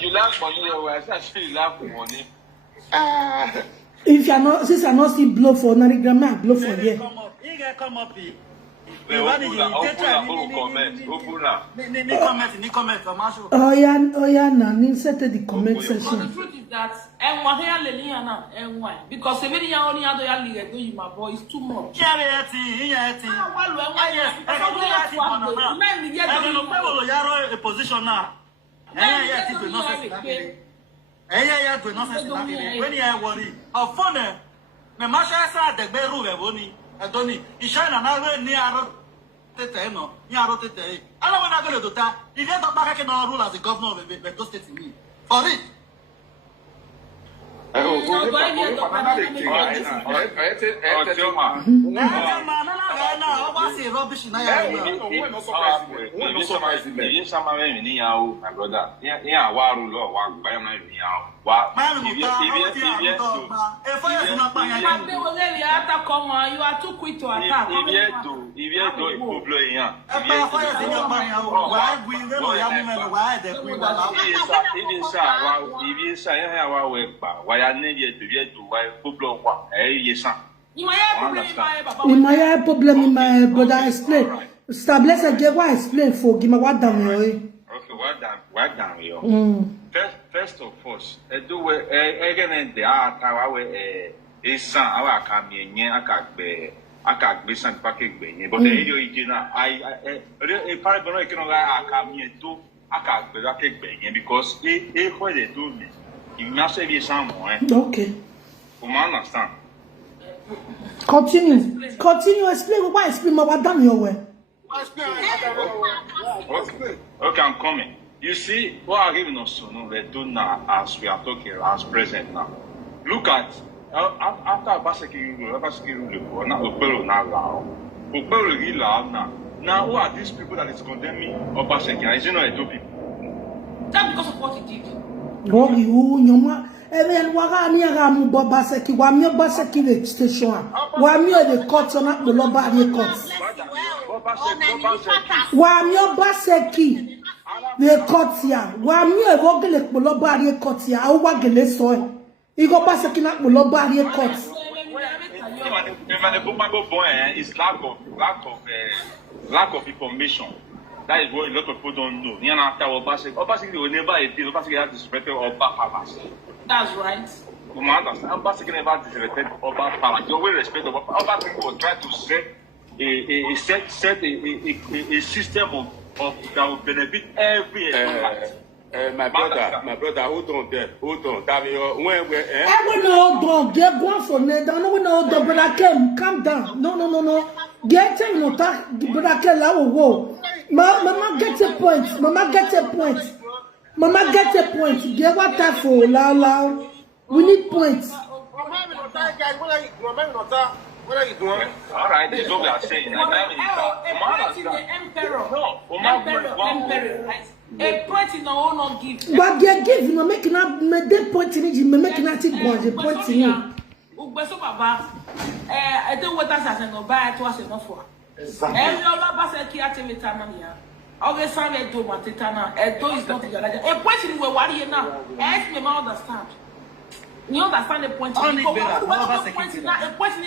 You laugh money, I actually laugh money. If you are not, since I not see blow for Nari grandma, blow for here. He can come up here. Comment. Oh yeah, now insert the comment The section. truth is that because every year only other year do you my boy is too much. A position now. When you worry, a phone, my master said the bedroom, Adoni, he shine another near Teteno, near Tete. I don't want to go to that. If you don't back in our rule as a governor of the state to me. For it. You are too quick to attack. In my problem in my brother explain. Establish a get why explain for give me what down here. Okay, what down here? First of all, do we again the Esan our academy akagbe san package be but the eriyo na a paragon can academy to akagbe package be because what they do me you must be someone. Okay. You understand? Continue. Explain why explain what down your way. Okay, I'm coming. You see, what are giving us we do now as we are talking as present now. Look at after Obaseki rule, now Opero now. Opero now. Now who are these people that is condemning Obaseki? Is it not Edo people? That's because of what he did. What you nyoma even wagani agamu Obaseki wa mi Obaseki the station. Wa mi the court na the loba the court. Wa mi Obaseki the court ya. Wa mi e wogele loba the court ya. O wagele so. Igo Obaseki na loba the court. It's lack of information. That is what a lot of people don't know. Obaseki will never Obaseki has disrespected Oba Palace. That's right. Obaseki never disrespected Oba Palace. You will respect Obaseki was trying to set a system of that will benefit every my brother, hold on there. When we hold on, get one for me. Don't know the brother came. Calm down. No. Get him no talk. Brother came. Whoa. Mama get a point. Mama get a point. Get what time for? La. We need points. What are you doing? All right, this is what we are saying. A point in our own give. But they give you making up the point in it, making a thing was a point in you. I don't want us as no buy to us enough for. Every other Basaki activity, August Sunday do Matitana, a door is not a point in where what you now. Ask me, I understand. You understand the point? A point in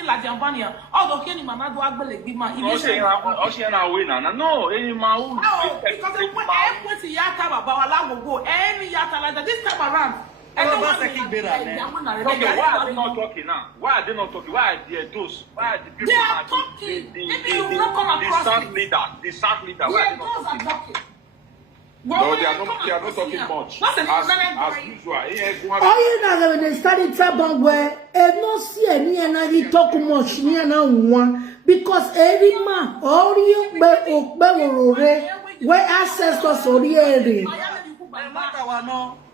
La Jambania, although Kenny Manado Agbele be my Oceana winner. No, because I went to Yata about Alago go any Yata like this time around. Okay, why are they not talking now? Why are they not talking? Why are they those? Why are the people they are talking? Maybe you will not come across the sound leader. Why are they not talking? No, they are not talking much. As usual. Oh, you know, they started trouble where no see any and talk much near now because every man, all you where ancestors or the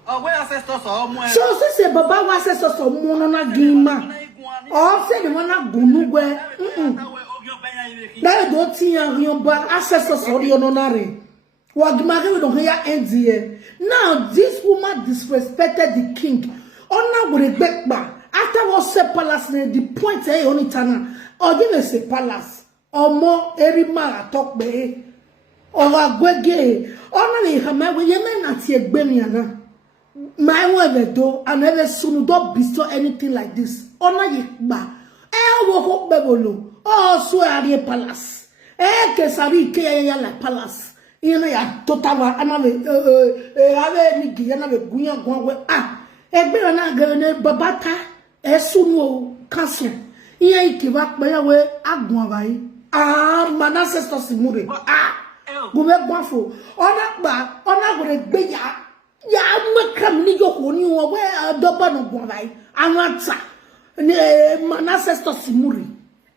so say Baba was ancestors or Monona Gima. All say the one gunu where that don't see your ancestors or the honorary. Now this woman disrespected the king. Honor with a back back. After what say palace the point only tana. Or give say palace. Or more every man talk be. Or a gwege. Honor the hammer with your men at your bemiana. my one do and never soon don't bestow anything like this. Honor yekba. Walk up bebolo. Oh, so are palace. Kesari ke la palace. Ina ya totawa anave ave ni giyana be gunya gwanwe egbe na gane babata esunu kanso iya ikiwa peyawe agun abai manase sto simure gome gwanfo ona gore gbe ya makam ni joko ni wo we doba no gwan abai anata ni manase sto simure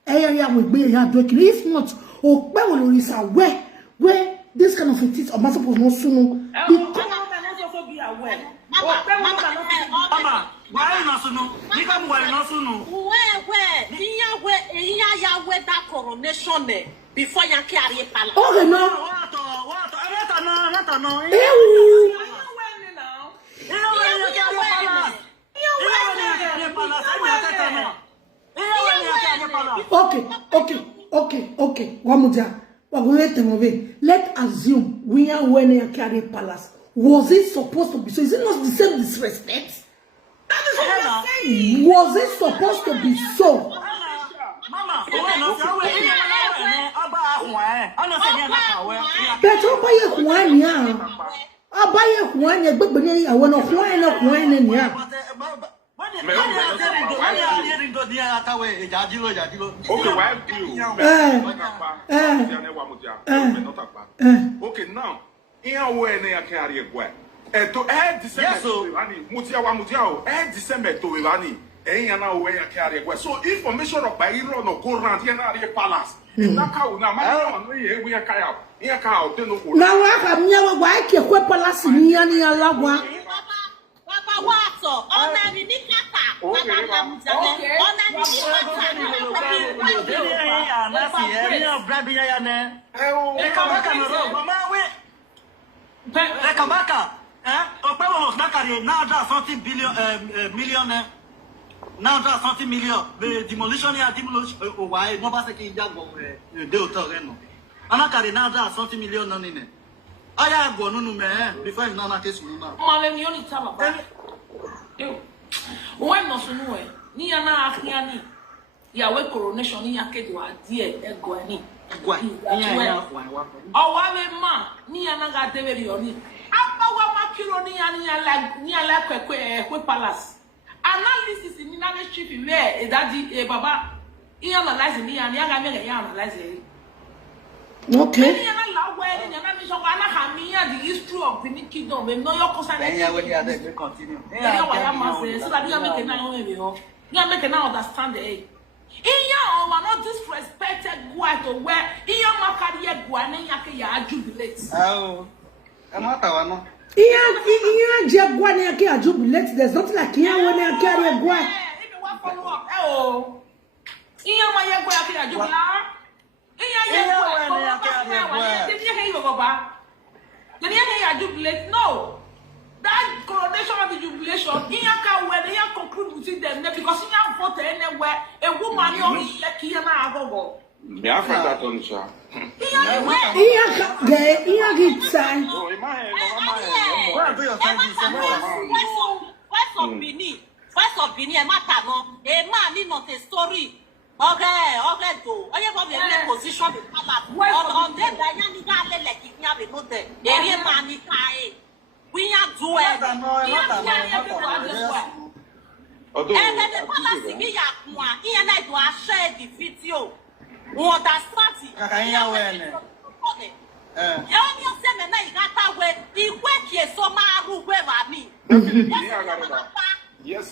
ya we gbe ya do kiri if not o pe wo lori sa we this kind of a thing, I'm supposed to know. Mama, why not so no? You come why not so no? Where that coronation before you carry palace. Okay, no. What? Okay. One more. Let's assume we are when you carry palace. Was it supposed to be so? Is it not the same disrespect? That is what I'm saying. Was it supposed to be so? Mama, okay, now, in where they carry a way. To add December to Mutia, December to Irani, and way carry a way. So, information of Bayro no go around here palace. In Nakao, now, we are cow. Here, cow, now I have never white palace in Yania. The demolition here, why nobody can do another 30 million on in it. I have gone on before I'm not a case. When no so ni ana afiani ya we coronation ni akedo adie egwani owawe ma ni ana ga deberi oni abawa makiro ni ala kwekwe palace analysis ni na be chief we daddy baba he analyze ni ana ga me ya analyze. Okay. The history of Benin Kingdom. We know your concern. Continue. So that you make now understand the we're not disrespected quite aware. My career guane jubilate. Oh, I'm not. Jubilate. There's nothing like here when I carry a guy. Follow up. Oh, my jubilate. No, that coronation of the jubilation, when they conclude with them because you have voted anywhere, a woman only like Kiana. Yeah, I that on sir. First of Benin, a man is not a story. Okay, go. I have a position in palace. On them, I am like you have a note. Area money, we are doing. And then the palace, we and I do share the video. What that's party. Yes,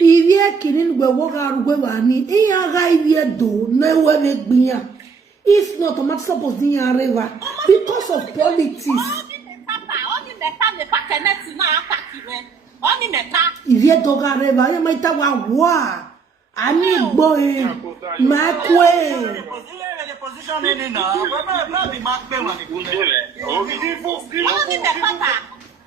Iye-Eki ni gbe woga rugwe wani iya ga iye do na we gbiyan if not I'm not supposed to areva because of politics iye do ga reva ya maita wa ani gbo ma kwe position in now be mark pe wan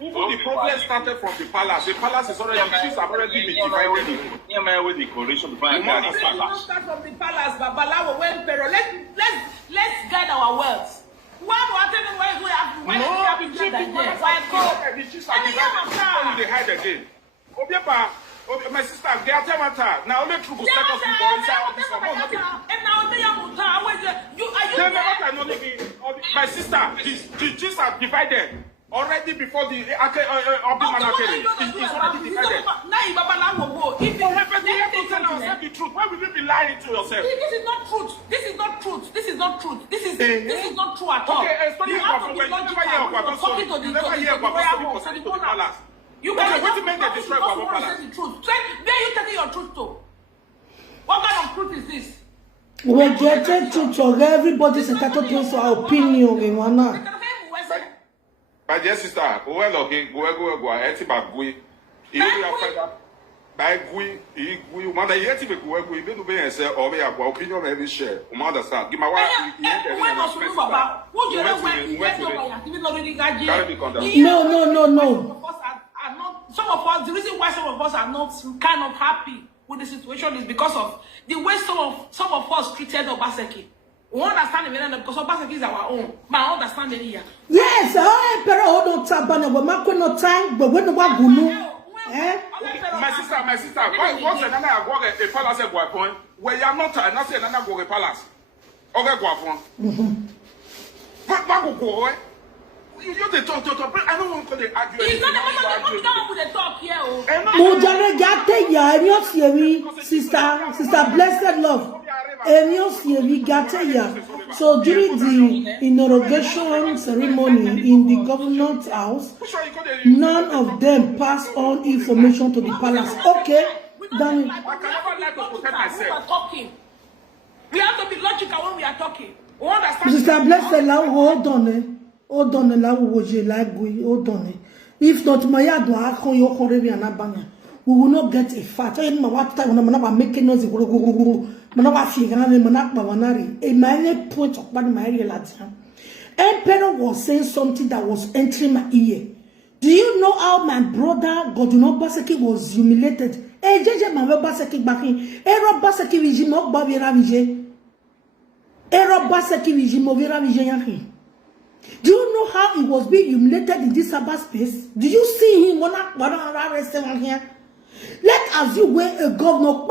even the problem started from the palace. The palace is already, the chiefs have already been divided. Yeah, with the coalition before I can't start from the palace, but Balawo went pero let's guide our words. Why do I tell them why we have No, the chief they hide again. My sister, they are Temata. Now only true set us people inside this one. And now they are my sister, the Jews are divided already before the it's already divided. The truth. Why will you be lying to yourself? This is not truth. This is not truth. This is not truth. This is not true at all. Okay, you have to be logical. Talking to the palace. You guys what you mean they destroy Wawo Palace? The truth. Where are you telling your truth to? What kind of truth is this? We're getting to everybody's entitled to our opinion in one night. My dear sister, go Eti by Gui, one day yet if you go, we will be and say, or we have opinion every share. Mother, give my wife. No. Some of us, the reason why some of us are not kind of happy with the situation is because of the way some of us treated Obaseki. We understand it because Obaseki is our own. My understanding here. Yes, pero hold on tabana, but my no time, but when the wagunu. My sister, what's another a palace at point where you are not saying another go a palace? Okay, go. But go. You the talk. I don't want to argue. It's not the talk here. Mujare gate ya, sister blessed love. So during the inauguration ceremony in the governor's house, none of them passed on information to the palace. Okay, then we have to be logical when we are talking. Sister blessed love, hold on. Hold on, if not, my yard we will not get a fat. Making noise. A minor point of my relative. Emperor was saying something that was entering my ear. Do you know how my brother Godino Baseki was humiliated? JJ Maro Baseki backing. Ero Baseki regime of Bavira Vije. Ero Baseki regime of Vera Vije. Do you know how he was being humiliated in this Sabbath space? Do you see him here? Let us see where a governor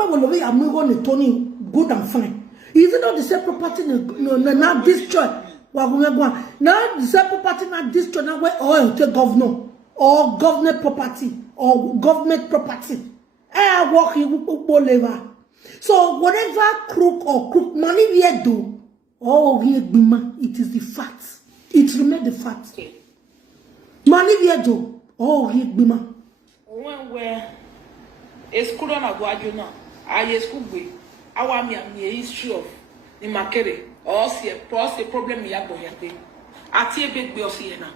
good and fine. Is it not the same property now destroyed? Now the same property now destroyed now where oil to governor or government property or government property. I walk in. So whatever crook or crook money we do, it is the fact. It remains the fact. Money we do. Bima. When we're a school on a guaduna, I school way. Our history of the Makere or see a problem we have here. At a big Biosiana.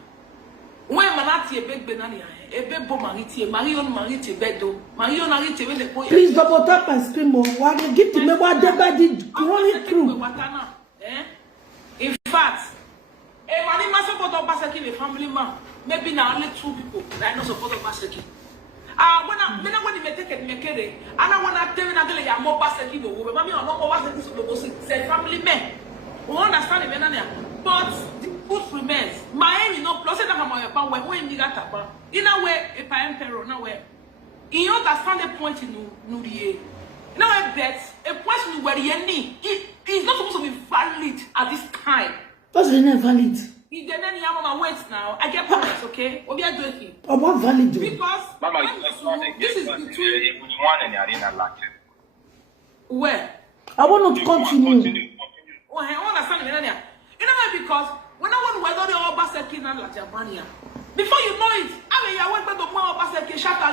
When Manati a big Benania, a big Bomariti, Marion Mariti Bedo, Marion Mariti. Please double tap and scream more. Why they give to me what they did running through? In fact, a man must support Obaseki, a family man. Maybe now only 2 people that not support Obaseki. When I take it, make it, and I want to tell you that I am more Baseki, but Mammy or no more say family men. We understand it, but the truth remains. My aim is not plus that I'm on your when you got a in a way, a emperor, no way. You understand the point in Nurie. Now, I bet a question where you need is not supposed to be valid at this time. What's the name valid? If the name I'm on wait now, I get points, okay? What we are doing? Oh, what valid? Because this is between where I want to continue. Oh, I understand. You know because when I want whether the Obaseki and Lajabania, before you know it, I mean, I went to the Obaseki shop. I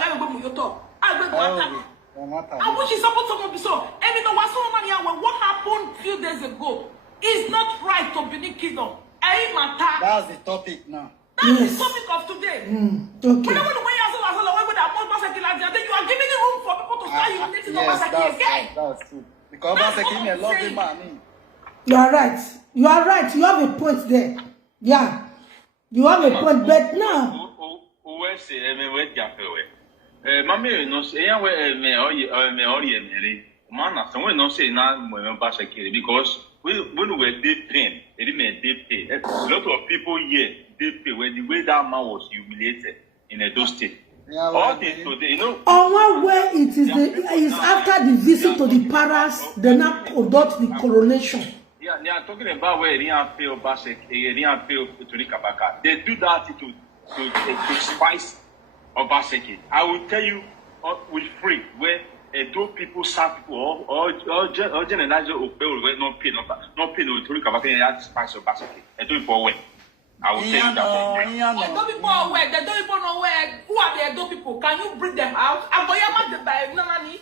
wish it's supposed to be so. And you know what happened a few days ago is not right to Benin Kingdom. That's the topic now. That's the topic of today. Okay. When you are giving room for people to start humiliating Obaseki again. That's true. Because Obaseki is a lovely man. You are right. You are right. You have a point there. Yeah. You have a point, but now. Mammy, no say, me or ye, man, someone not say now, because when we did pain, it didn't they pay. A lot of people here they pay when the way that man was humiliated in Edo State. All this today, you know. On one way it is after the visit to the palace, they now conduct the coronation. Yeah, they are talking about where they didn't pay Obaseki, they didn't pay Tony Kabaka. They do that to spice Obaseki. I will tell you with free where Edo people, some people, or generalize or not pay no Tony Kabaka and that spice Obaseki. And do it for way. I will tell you that. Edo people are aware. They don't even know where. Who are the Edo people? Can you bring them out? I'm going to buy Nanani.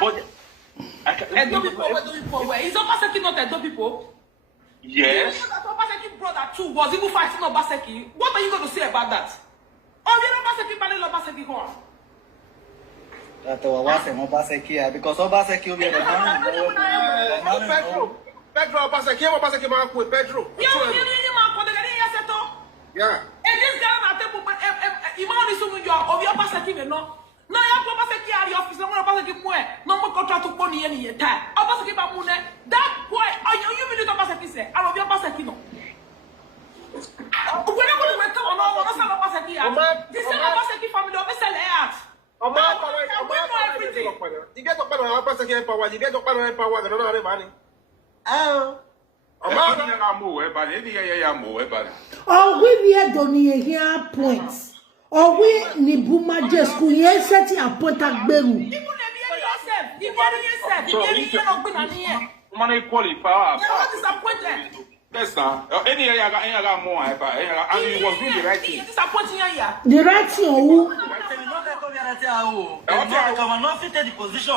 But Edo people where? Is Obaseki not Edo people? yes. You know that Obaseki brother too was even fighting Obaseki. What are you going to say about that? Oh, you know Obaseki panel Obaseki horn. That was Obaseki because Obaseki will be the man. Pedro Obaseki man with Pedro. Yeah. And this guy na table imani sunu yo obi Obaseki me no. Na ya Obaseki ari office na Obaseki mo e. No mo contract ko ni ye ta. Obaseki ba mu ne. That boy, you mean Obaseki say? I obi Obaseki no. When I go to come on, no say Obaseki ya. This is Obaseki family obi sell out. You get up on Obaseki power, you get up on power, no no money. Oh, we here don't hear points. Or we ni buma just ku yen set a point agberu. Money qualify. Yes, now. Any more, and he was doing the right thing. The right thing who? The position.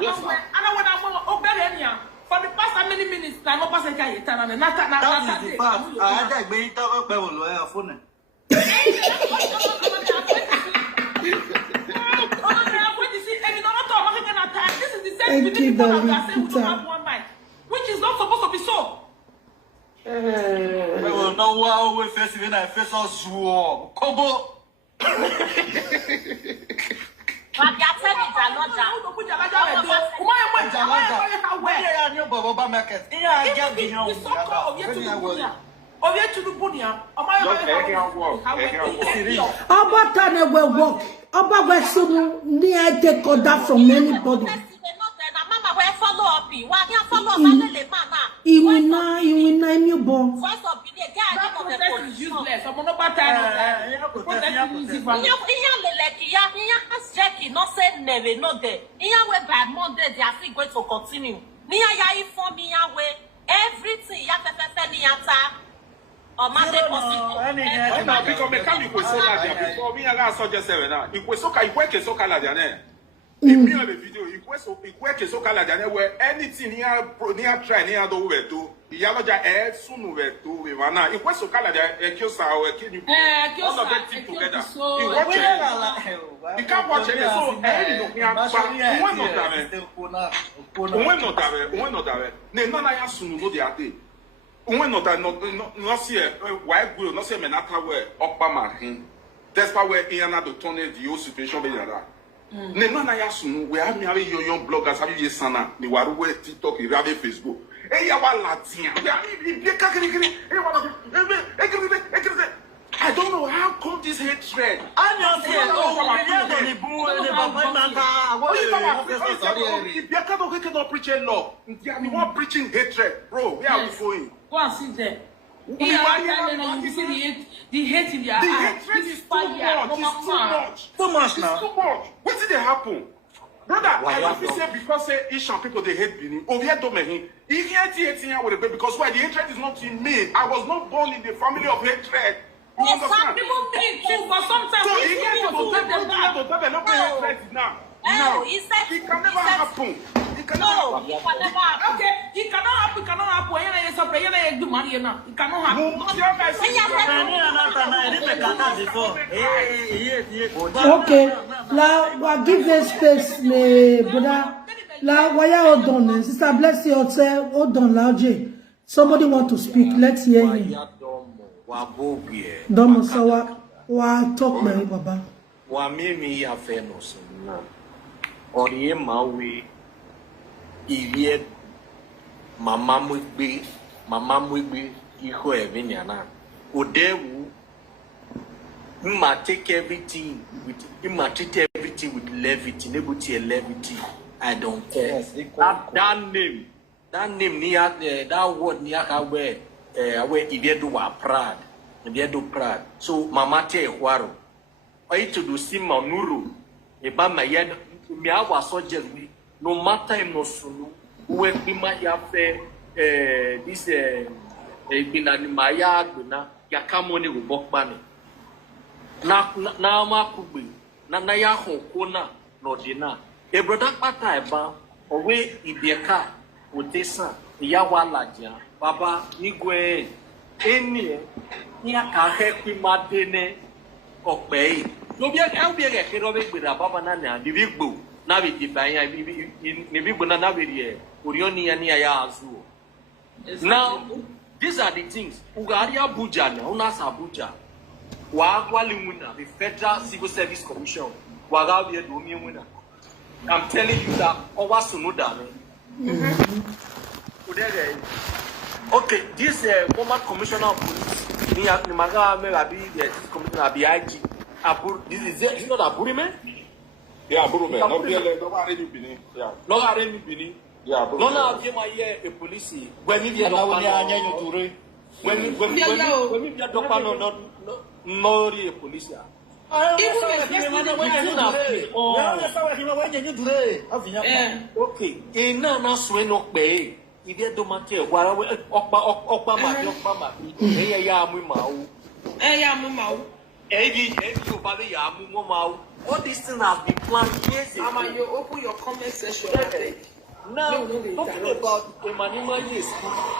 Yes, for the past how many minutes, I'm not passing a year. That is the fact. I had a talk about phone. This is the same people that say we don't have one mind, which is not supposed to be so. We will know how we face when I face us. Kobo. Tane we walk. Oba we sunu ni I take order from anybody. He will not new born. Everything because mechanic was so large before me and suggest now. It was so large. In the video, it works so large where anything near try near the way to Yaloja air soon over to Vivana. It was so large a kill our kid. All of them together. You can't watch it. So not see why we not say menata where Opama him. That's why we're in another turn the whole situation. Ne no na ya sunu we have me young bloggers have you sana ni waru we TikTok you have Facebook e ya wa latin I don't know how come this hatred if you cannot preach love you want preaching hatred bro where are we going go and sit there. The hate in their eyes. The hatred is too much now. Too much. What did they happen? Brother, I have to say because Asian people they hate Benin. Over here, don't he? He can't hate with the because why the hatred is not in me. I was not born in the family of hatred. You understand? Some people think too, but sometimes so he can't develop hatred now. No, it can never happen. It can never happen. Okay, it cannot happen. It cannot happen. It cannot happen. Okay, now we give this space, brother. Now, why are you done? Sister, bless yourself. Hold on, Lauje. Somebody want to speak. Let's hear him. Don't say what talk, my Baba. Wa mimi ya fenos na. Oriye mawe ivie mama mwigbe iho evinyana odewu ma take everything treat everything with levity nebuti levity. I don't care. Yes, that name that word niaka where ivie do wa proud ivie do proud. So mama te waro oyi to do sima nuru eba mayen mi awa soldiers we no matter him no sunu we be ma ya fe this bina ni maya gbina ya kamoni go bokpa ni na ma kugbe na ya honko na no dina e brother pata eba owe ibieka otesa ya wala dia baba nigwe eni ni aka he ma dene okpe no bi e kero be gbira baba na na di bigbo na be di ban ya ni bigbo na be orioni ya ni ya azu. Now these are the things ugari Abuja na unas Abuja wa gwali wina the Federal Civil Service Commission wa ga be do mi wina. I'm telling you that over Sunuda okay, this former commissioner of police ni maga me abi this commissioner abi IG this is not Aburime. Yeah, Aburime. No be no are ni Benin. Yeah. No are ni Benin. Yeah, Aburime. No na abi ma ye a police when we be no anya nyoture. When we be dopa no a police. Okay, ina na swe no pe ivie do mate wara okpa ma ya mu mawo ebi o ba be ya mu mawo. All these things have been planned years ago. Mama, you open your comment section. Now talking about Emanima years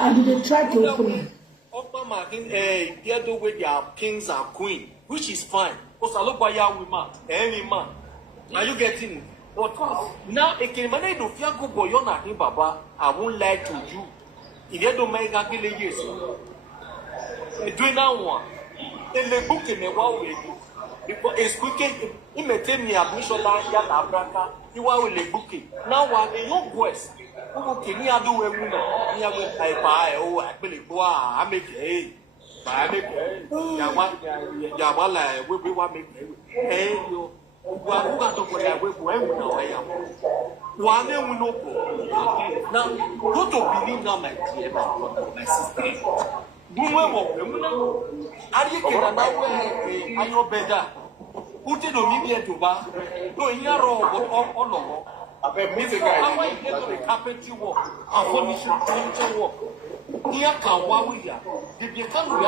and they try to open it. Okpa ma they do with their kings and queen, which is fine. Any man. Are you getting it? But now, a Kimane do Fiago Boyona in Baba, I won't lie to you. If you don't make a billion years, do now one. In the book in the Waoo, because it's quick, it may tell me admission like that, Abraka, you are with the booking. Now, while the young boys, who can you do a woman? You have a buy, oh, I believe, I make a Yawala, we want me. Hey, you got to put away one we know. Now, go to Benin now, my dear, my sister. Are you getting are you better? Who did you to buy? No, in your own. I get to carpentry work, and furniture work. Here can Wawiya. If you come to the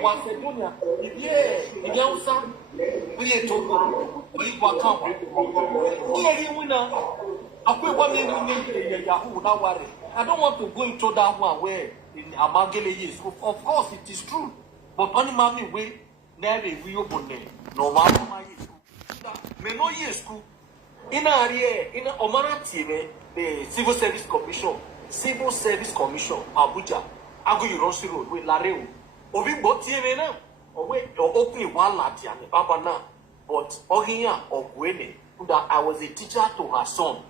one Sedonia, if you son, we Togo, we Wakam. Here, winner. I put 1 million Yahoo now worry. I don't want to go into that one where in Amagele is. Of course, it is true. But only mommy way, never we open it. No matter my years. May no years school. In a area, in a Omanati, the Civil Service Commission. Civil Service Commission, Abuja, Agu Yurosi Road, with Lareo. Ovi Botiene now, or wait, or opening Wahala, Baba now. But Oginya or Gwene, that I was a teacher to her son,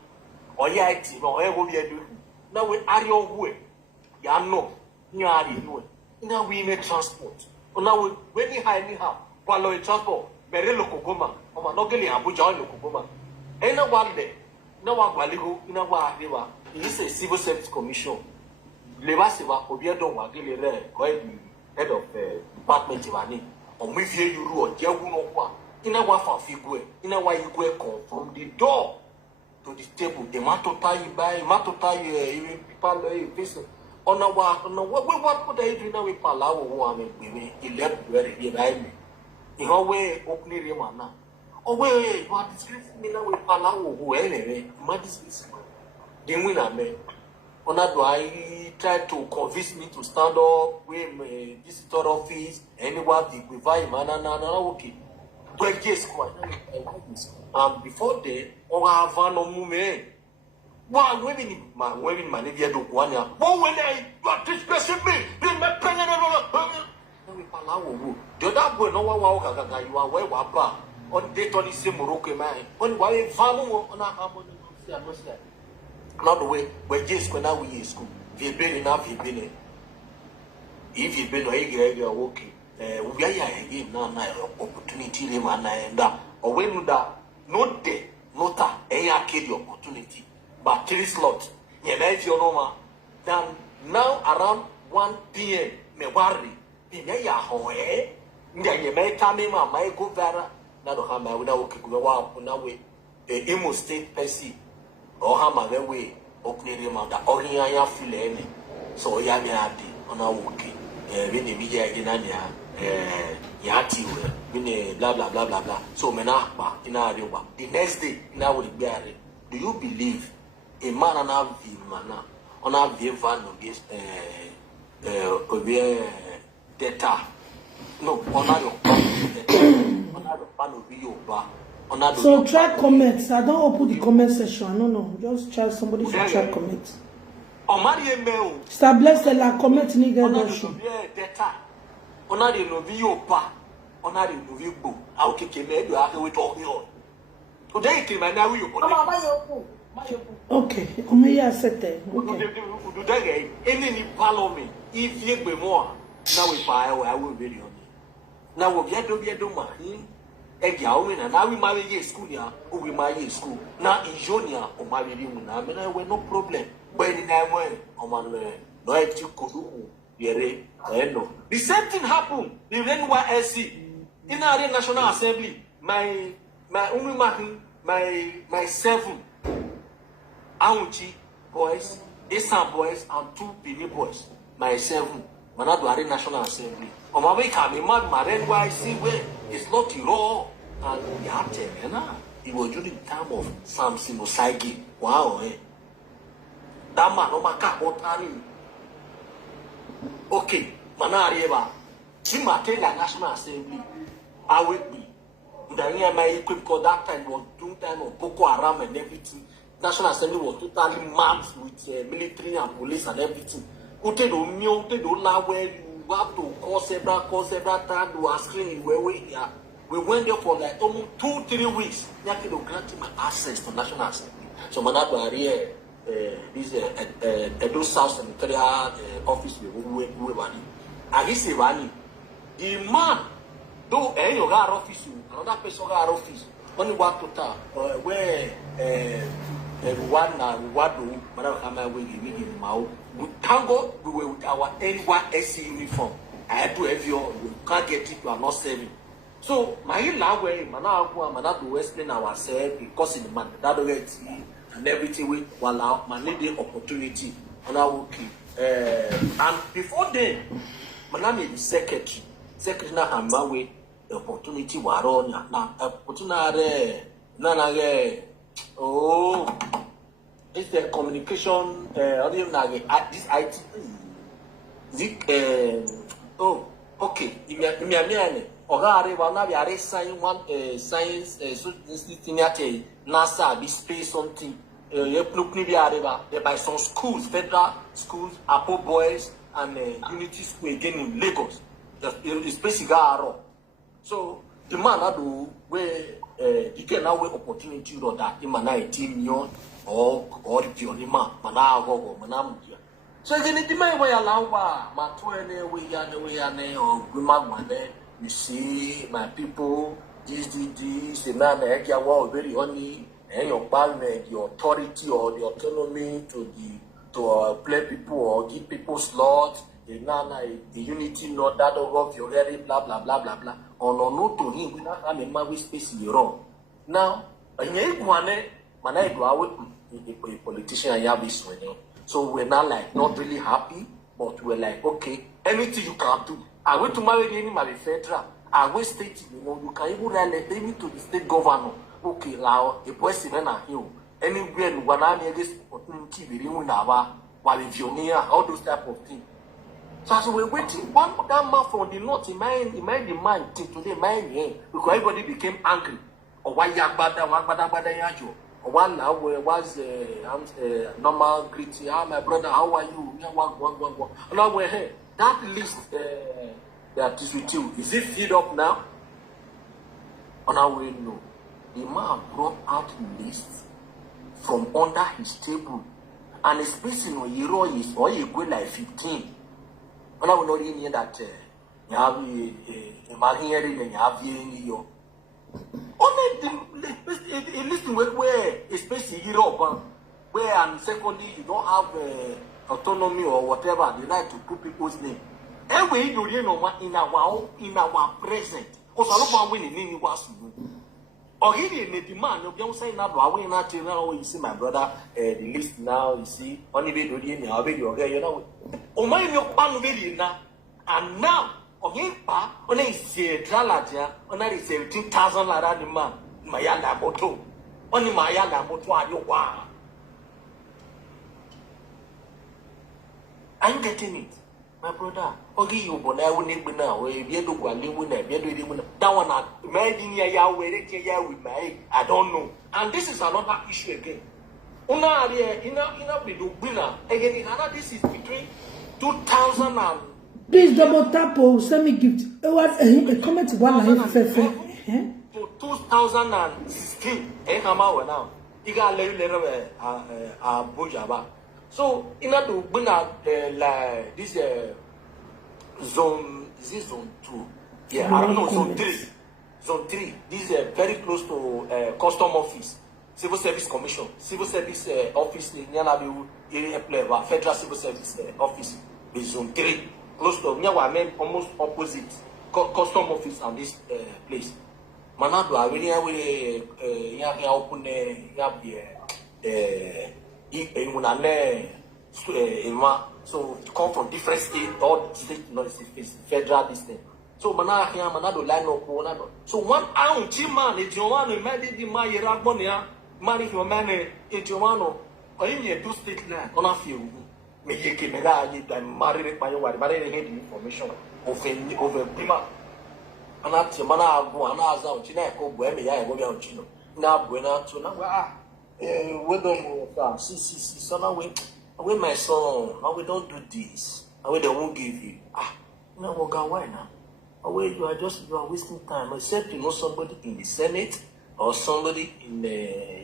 or Iye-Eki, or Ewo. Now with Ariyo way, Yano, Nyari, now we make transport. Now when we hire anyhow, while we transport, Berelo Kogoma, or Manogeli Abuja, Lokogoma. And now one day, no one Waligo, in a Wahala. This is a Civil Service Commission. Levasiva, Obiedo, Wagile, head of department, or Mivie Yuru, or Jawuno, in a wafa figure, in a way you go from the door to the table. The Matotai by Matotai, people, person. On a what would I do now with Palau? One, he left very behind me. In her way, opening Remana. Oh, wait, what is me now with Palau? Who anyway, Madis. The winner, man. Or not do I try to convince me to stand up with visitor office, anyone, the revive, okay. 12 years, and before that, or have one of movement. One women, my women, my nephew, do one year. Oh, when I got this person, bring my pen and the other boy, no one walk, you are well, Wapa, on the 26 Morocco man. When why value on a harmony, Not the way we're just going out with school. If you've been enough, you've been. If you've been you're okay. We are again now opportunity and or when that no day, not a arcade opportunity, but 3 slots. You know, if you know, then now around 1 p.m. me worry. You may tell me, my go vera. Now, how my window could go out on our way. The Imo State Percy or Hammer way, opening him out the Oriana Filene. So, Yamiati on our walking. When the media in Anya, Yati, when blah blah blah blah blah. So, Menapa in our river. The next day, now will be buried. Do you believe a man on our view, mana, on our view van of this data? No, on our so try comments. I don't open the comment section. No. Just try somebody should try comments. Establish la comment nigga no show. On a de novio pa. On a de novio bo. A o keke me do ake we talk here. Today ke man na we yo. Okay. On here accepted. Okay. Do that guy. Any ni follow me. If you be more. Now we buy I will be on. Now we do ma. Now we marry school here, or we marry school. Now in Jonia or marry him now, we no problem. But in that way, no actually could no. The same thing happened in NYSC in our National Assembly. My my 7 Aunchi boys, Esan boys, and 2 Benin boys. My 7 Manado National Assembly. On my way, come in my NYSC where it's not raw. And we had to, it was during the time of Samson Osagi. Wow, eh? That man, no matter okay, Manarieva, Timate, the National Assembly, I will be. The year my equipment because that time was 2 time of Boko Haram and everything. National Assembly was totally mad with military and police and everything. Ute do mio, ute do la where you have to call several times to ask screening where we are. We went there for like almost 2-3 weeks. Yaki to grant my access to National Assembly. So Manado Ariye, this Edo South Senatorial office we bani. Agisi bani. The man, though you got office, another person got office. Only one total where one do Madam Kama we give Mao. We can't go. We were with our NYSC uniform. I had to have your. You can't get it. You are not saving. So my way, Mana to explain ourselves because in the man that and everything we allow my needing opportunity and I will keep. And before then, Mana made the secretary now and my way the opportunity were on now opportunity oh it's the communication this IT oh okay Ogare wana bi are sign one science institute NASA be space something plukni bi are by some schools, federal schools, Aproko boys and Unity School again in Lagos. The space garo. So the man adu where you get now opportunity or that in mana 18 million or the only man mana go mana. So again the man where allow ma 20 we ya or grandma. You see, my people, this, the man, very only, and your parliament, the authority or the autonomy to play people or give people slots, the unity, not that of your very blah blah blah blah blah. Or no to him, we not have a man with space in the wrong. Now, a politician, I have this one. So we're not like not really happy, but we're like, okay, anything you can do. I went to marry any my federal. I went state, you can even relate me to the state governor. Okay, now a person in a hill. Anywhere in Wanani, this opportunity, we didn't have Wavionia, all those type of things. So as we're waiting, one that man from the north, he might demand till today, because everybody became angry. Or why Yagbada, Yajo. Or one now was normal greeting. Ah, my brother, how are you? One. Now we're here. That list that is with you, is it filled up now? On our way, no. The man brought out the list from under his table and the space in Euro is or you go like 15. And I will not hear that you have a marriage and you have in your only listen where a space in Europe where and secondly you don't have autonomy or whatever, they like to put people's name. Anyway, you know in our present. Because I don't want to win was or he didn't demand of young saying that I will not now. You see, my brother, the list now, you see, only video in our video, you know. Oh, my, your one video now, and now, okay, only say Dralaja, only 17,000 Lara the man, Mayana Moto, only Mayana Moto, you wow. I'm getting it. My brother, okay, you but I will need now. We do one that one. Imagine you waiting with my I don't know. And this is another issue again. Una we do winner again. Another this is between 2000 and. Please double tap or send me gift. A comment one life. To 2016. Now. You got Bujaba. So, in order to bring out this zone, is this zone 2? Yeah, I don't know, zone 3. Zone 3. This is very close to custom office, civil service commission, civil service office in Yanabu, Federal Civil Service Office, is zone 3. Close to Nyawa, almost opposite custom office and this place. Manado, I really so to come from different states, all state, federal distance. So manado line up. So one ounce man, it's your man, maybe my Rabonia, money your man, it's your man, or in your 2 state land on a few. Make a camera and marry my wife, but I need information over Prima. And that's your man, go and ask out China, where may I go down Chino. Now, when I to now. We don't see, so now we my son, now we don't do this, and we won't give you. No, why now? Away, you are wasting time. Except you know somebody in the Senate or somebody in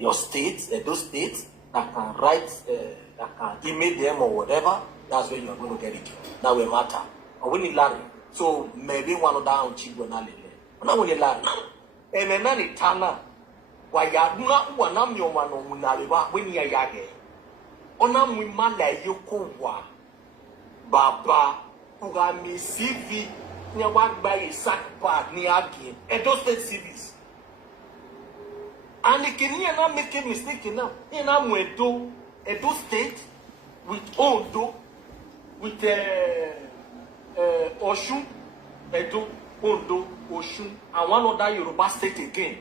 your state, those states that can write, that can email them or whatever. That's when you are going to get it. Now we matter. And we need Larry. So maybe one of them cheap when I live. Now we need Larry. And then I Tana. Why ya not one am your man on Munaliba when you are yage? Onam we man like you cowa. Baba, who got me CV near what by a sack part near again, and those state cities. And the Kenya not make a mistake enough. In Amwedo, a do state with Ondo, with Oshun, Edo, Ondo, Oshun, and one other Yoruba state again.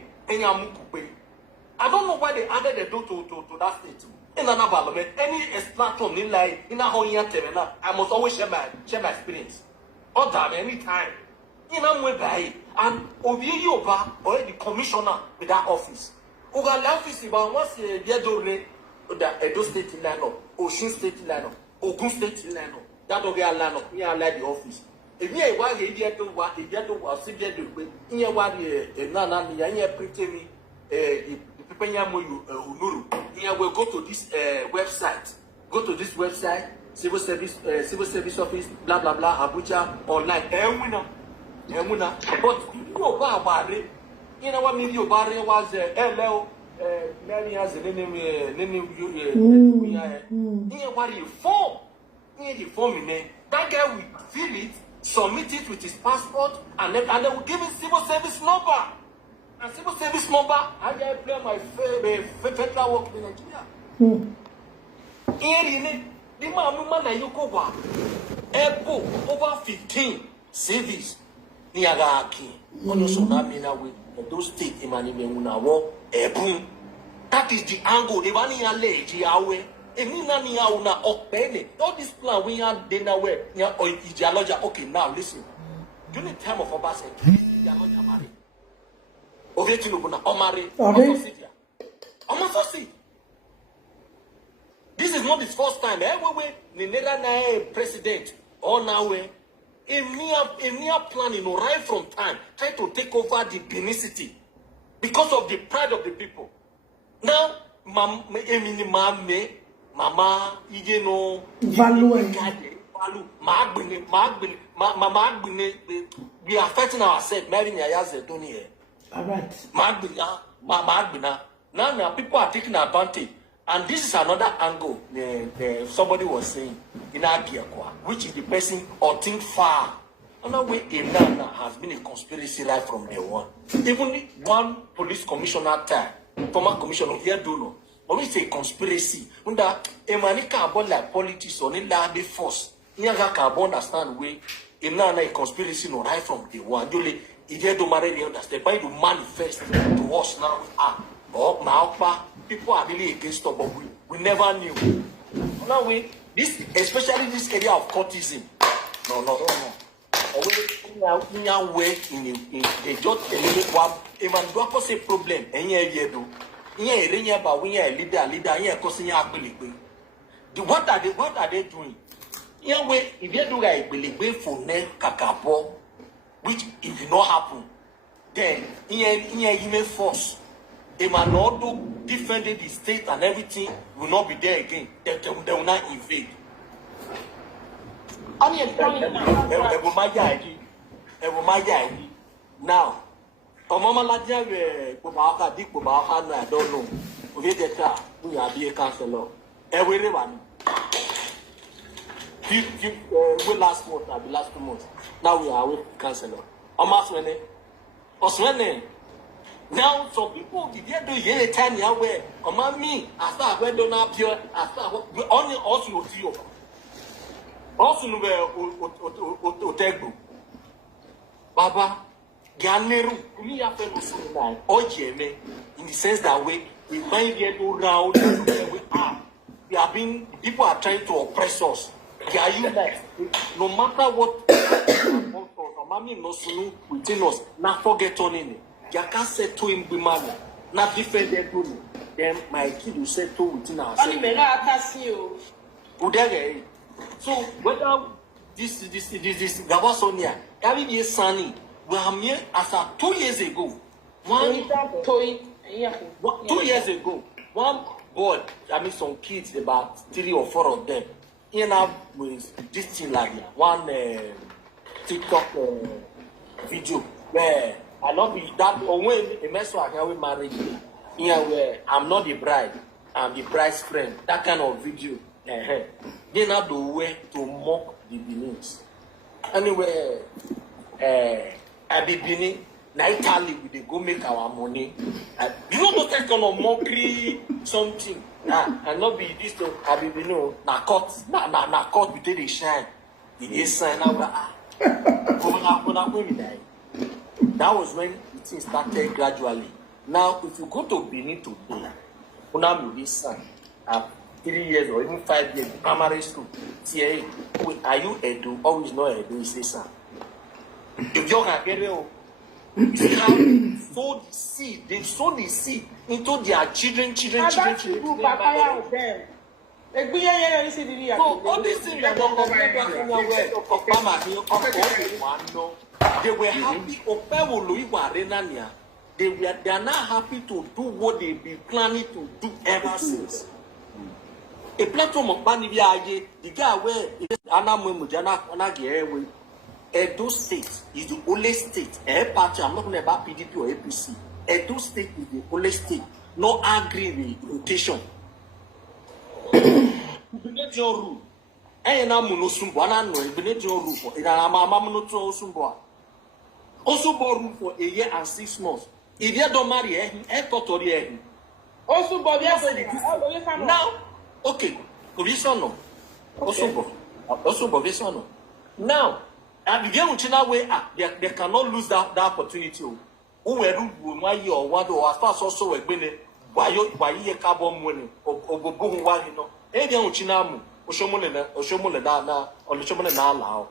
I don't know why they added the do to that state. In another parliament, any platform in like in a whole year terminal, I must always share my experience. Or damn any time. In a way by and Obi Yoba or the commissioner with that office. Uga office about once a year do the Edo state in Lano, Ocean state in Lano, Ogun state in Lano. That will be a Lano, near the office. If you are a year to what a year to was severe to win, in your one nana, near pretty me. The people here will go to this website. Go to this website, civil service office, blah blah blah, Abuja online. But you know about it. You know what mean your body was LL. Many has a name. Here what you form. Here the form in that guy will fill it, submit it with his passport, and they will give him civil service number. And civil service number, I play my federal work in Nigeria. Here, the man that you go over 15 cities. Niagaki, on your tsunami with those states, that is the angle. The one in lady away. All this plan we are dinner where or ideology. Okay, now listen. During the time of Obasa, ideology married. This is not his first time. Everywhere, president or now, a mere planning right from time, trying to take over the Benin city because of the pride of the people. Now, mama ije no Value. We are affecting ourselves. Mary Nyayaze don't here. All right. Now people are taking advantage, and this is another angle. Somebody was saying in Agiakwa, which is the person or think far. Another way in Ghana has been a conspiracy right from day one. Even one police commissioner, former commissioner here, don't know. When we say conspiracy, when that emanika about like politics or any be force, you can understand way in a conspiracy no right from day one. You don't understand. By to manifest to us now, now people are really against us, but we never knew. Now we this, especially this area of courtism. No. Way in the just eliminate one. If man do say problem, any area do. But we are leader. What are they doing? Here way if you do like believe for ne kakabo, which if it not happen, then you may force. If man not do defending the state and everything will not be there again. They will not invade. Now, Mama Ladia, I don't know. We are be a counselor. Everyone. We last month, I'll be last 2 months. Now we are with counselor. Oswene. Now, some people did do here a time where me, after I went on up here, after only also see you. Also, Otegbu. Baba, Ganeru, we are OGMA, in the sense that we might get around where we are. We are being, people are trying to oppress us. They are united. No matter what, Mammy no sunu within us, not forget on in it. You can't say to him, be man, not defend their good. Then my kid will say to within ourselves. So whether this Gawasonia, Iye-Eki Sani, we are here as 2 years ago. 2 years ago, one boy, some kids, about 3 or 4 of them, end up with this thing like that. One TikTok video where I not be that or when a mess I can marry here where I'm not the bride, I'm the bride's friend. That kind of video. They not the way to mock the Benins. Anyway, at the Benin, Italy, we go make our money. You know what kind of mockery something? And not be this to I be no na court between the shine. Iye-Eki That was when the thing started gradually. Now, if you go to Benin today, Iye-Eki 3 years or even 5 years, primary school, are you Edo? Always not Edo, is this son. If you can get it, they sow the seed into their children. So all these things that they were happy. They are not happy to do what they've been planning to do ever since. A platform of Banivia, the guy where Edo State is the only state, party, I'm not talking about PDP or APC. Edo State is the only state, no agree with rotation. Benediction rule. No Sumbuana, no Benediction rule for it. I'm no Sumbua. Also born rule for a year and 6 months. If you don't marry, also, now, okay, provision no. Also, provision no. Now, and the game way they cannot lose that opportunity. Who were why you or what or as far as also a bene, why you carbon money or go why you know. Edian Chinamu, Oshomona, or the Shomona now.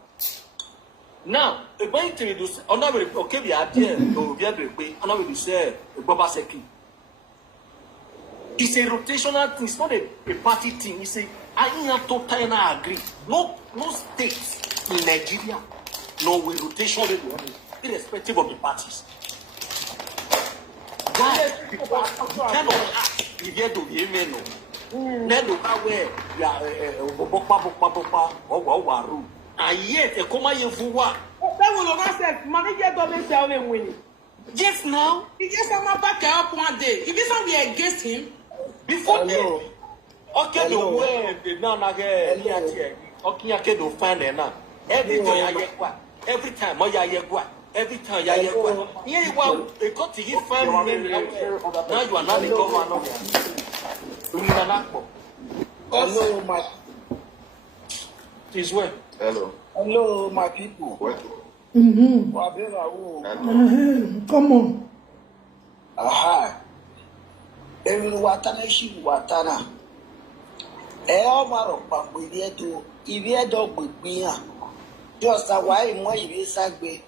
Now, a going to do another okay, the idea to be able to another say Baba Seki. It's a rotational thing, it's not a party thing. It's a I have totally agree. No states in Nigeria. No, we rotation irrespective of the parties. Why? Because kind of act you get to be amen. Nelo kawe ya bokpa waru. Aye te koma yevuwa. That will not say, manager doesn't tell him winning. Just now, He just come back up one day. If it's not be against him, Before them. Okay, the way the nana get okay, I can find it now. Every time I get what? Every time I get what? Every time I get what? Here you are, they got to give find now you are not the governor. Hello, my. This way. Hello, my people. Come on. Aha. Every watana she watana. Maro Pambuieto, Ivie dog with me. Just a while more Ivie Sagbe.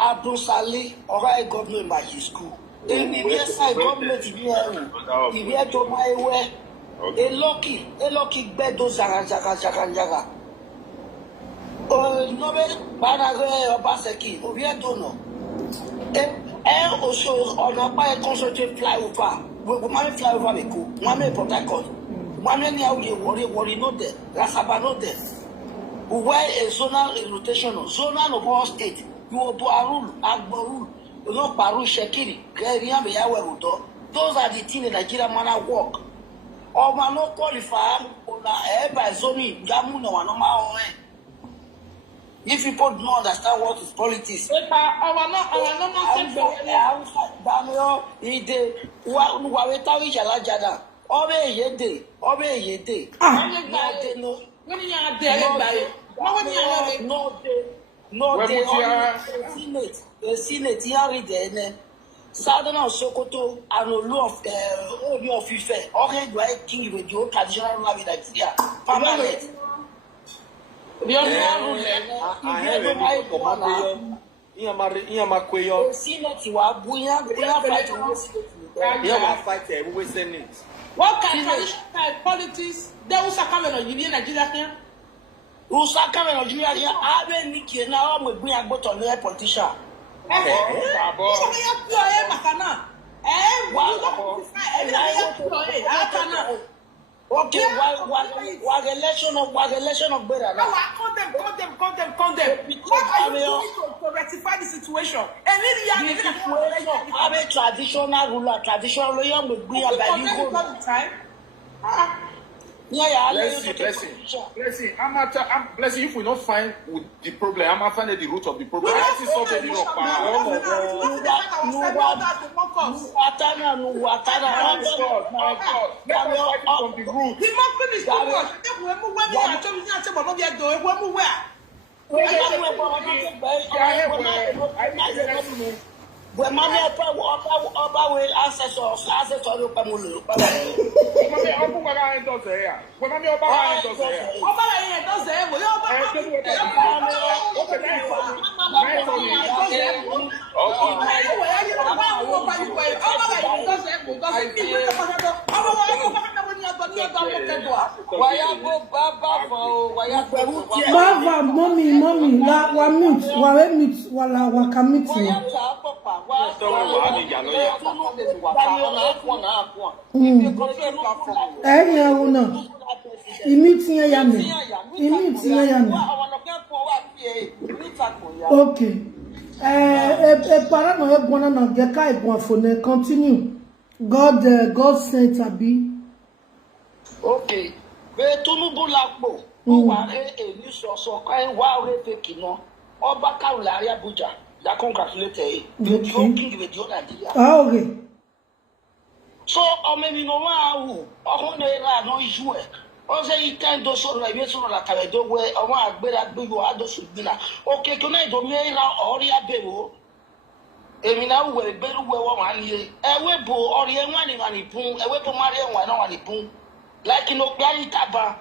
Abdul Sali, or I government by his school. Ivie Sag government Ivie to my way. A lucky bedo Zaga. Oh, no, Banagre or Baseki, Ivie Dono. Also on a by a consultant flyover. We might fly over the cook, Mamma Protocol. Mamma worry not there, Rasaba not there. We wear a zonal rotation, zonal of all state. You will do a rule, Agborul, no Paru Shekiri, Gariam Yawarudo. Those are the things in Nigeria man work. Or man not qualify on a by zoning, Jamuno, and normal way. If people don't understand what is politics, Daniel, the Senate, Southern Sokoto, and Olu of Ife, already like king with your traditional love in Nigeria, permanent. The only rule, what kind of politics? They will come on you in Nigeria. Who come on Nigeria? I will nick you now with me and go to the politician. Okay, why election of better now? Condemn. To rectify the situation. And really, I'm a traditional ruler, traditional lawyer with me about time. Blessing. Blessing. If we not find the problem, I'm find the root of the problem. That is something when mommy will access or Pamulu. Baba, mommy, la wa mute, wala wakamiti. Okay. Continue. God sent Abi. Okay. Tunubu Lakbo. Ware a new so kind wow pekino. Oba Kaulari Abuja. That congratulated the king with your Nigeria. Okay. So, many no one who no issue. Also, you can't do so like this, like I do where I want better do you add those dinner. Okay, tonight, do me or ya bebo. Emina will better wear 1 year. A webo or your money, boom, a webo Maria, one on the boom. Like in Oklahoma Taba,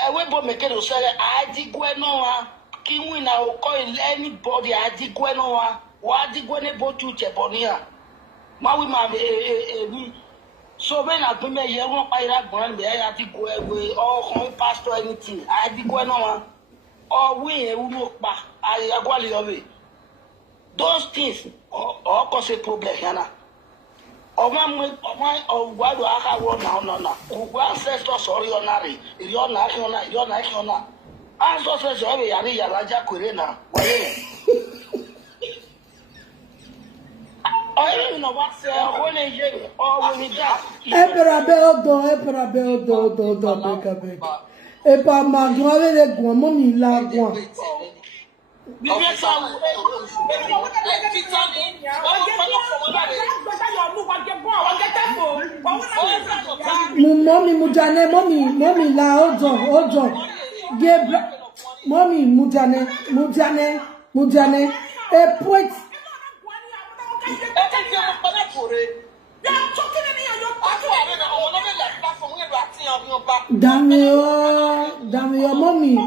a webo mechanic say, I did go no. King now call anybody I did go no. What did go able to Japonia? Maui, so when I bring a young one, I did go away or home pastor anything. I did go no. Or we look back. I go away. Those things or cause a problem, Hannah. Ogwado aka wo na. Ogwa ancestors orionary. Iriona akiona. Ancestors ori yari yalaja kwere na. Eperabe odo beka. Epa magwale le gwa momi la gwa. Mommy mujane mommy la ojo. Gebra mommy mujane e point Damio mommy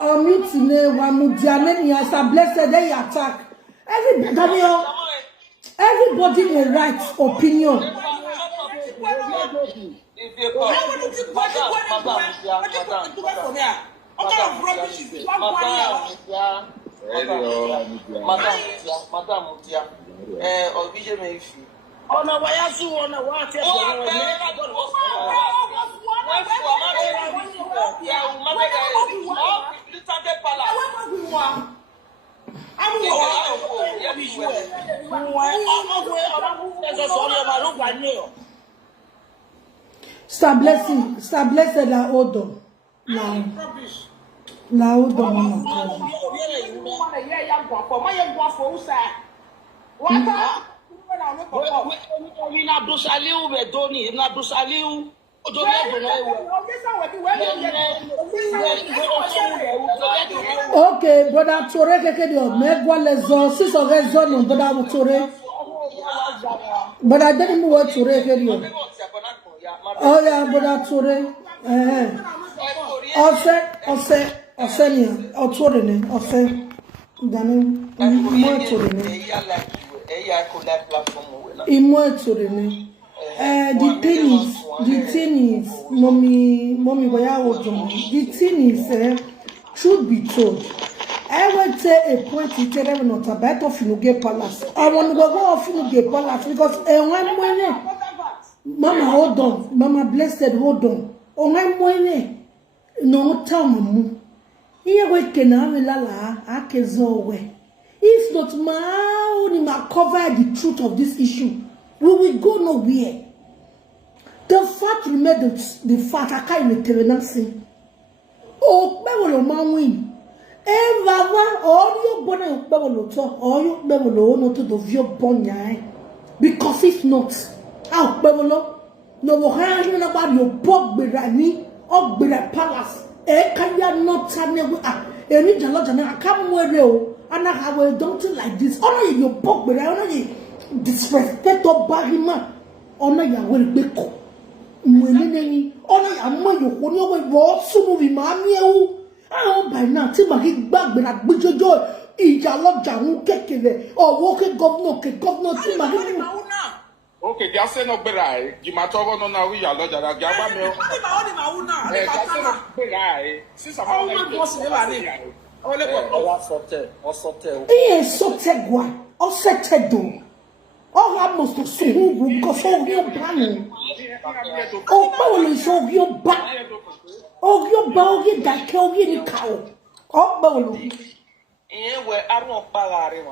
Omutine wa mujane ni as a blessed they attack. Everybody will write opinion. Stop blessing la odo. La odo mama. Okay, brother Tore keke dio megwa lezo si so rezo no brother Tore. But I didn't know what Tore keke dio. Oh yeah, brother Tore. Ose ni Tore ne ose. Dani mo Tore ne. Imo Tore ne. The thing is, mommy, the thing is, truth be told, I would say a point to tell them not about of Finuge Palace. I want to go off Finuge Palace because Mama, hold on, Mama blessed, hold on. No tell Mamu. Here we can have a lala, akezowe. If not, ma cover the truth of this issue. We will go nowhere. The fact remains the fact. I can't tell you. Oh, Bebolo man win. Vava, all your bonnet, Bebolo talk, all your Bebolo not to the view bonya. Because if not, how Bebolo? No more hearing about your Bob Berani or Bera Palace. Can you not tell me? Any Jalojana, I come where you and I have a don't like this. Only your Bob Berani. Disrespect or barima honor ya will beko mweneni honor ya moyo koni owe wo sumu bi ma mi ewu by now ti ma ki gbagbe na gbejojo ija loja un kekele owo ke governor ti ma ki okay dia se no berai gi ma to no na wi ya loja da ga ba me o dia se no berai si sa ma o se le ba ni o le ko o sote gwa o sete do. Oh, I must have seen because your ban. Oh, Paul is all your back. Oh, your bogey that killed you, cow. Oh, Paul. Where I won't pay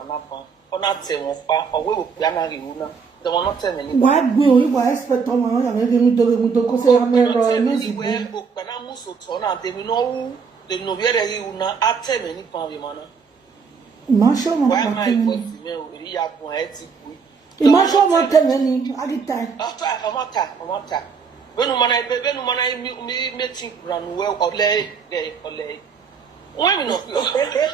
or not say, or will Yanaguna. The one not telling me. Why will you expect on my own? Don't say I'm anywhere. When I'm so torn out, they will know the Noviera you not at 10 minutes, Pavimana. Marshall, why am I going to Imagine what any at time. After when I meeting run well or lay. Why not? Okay,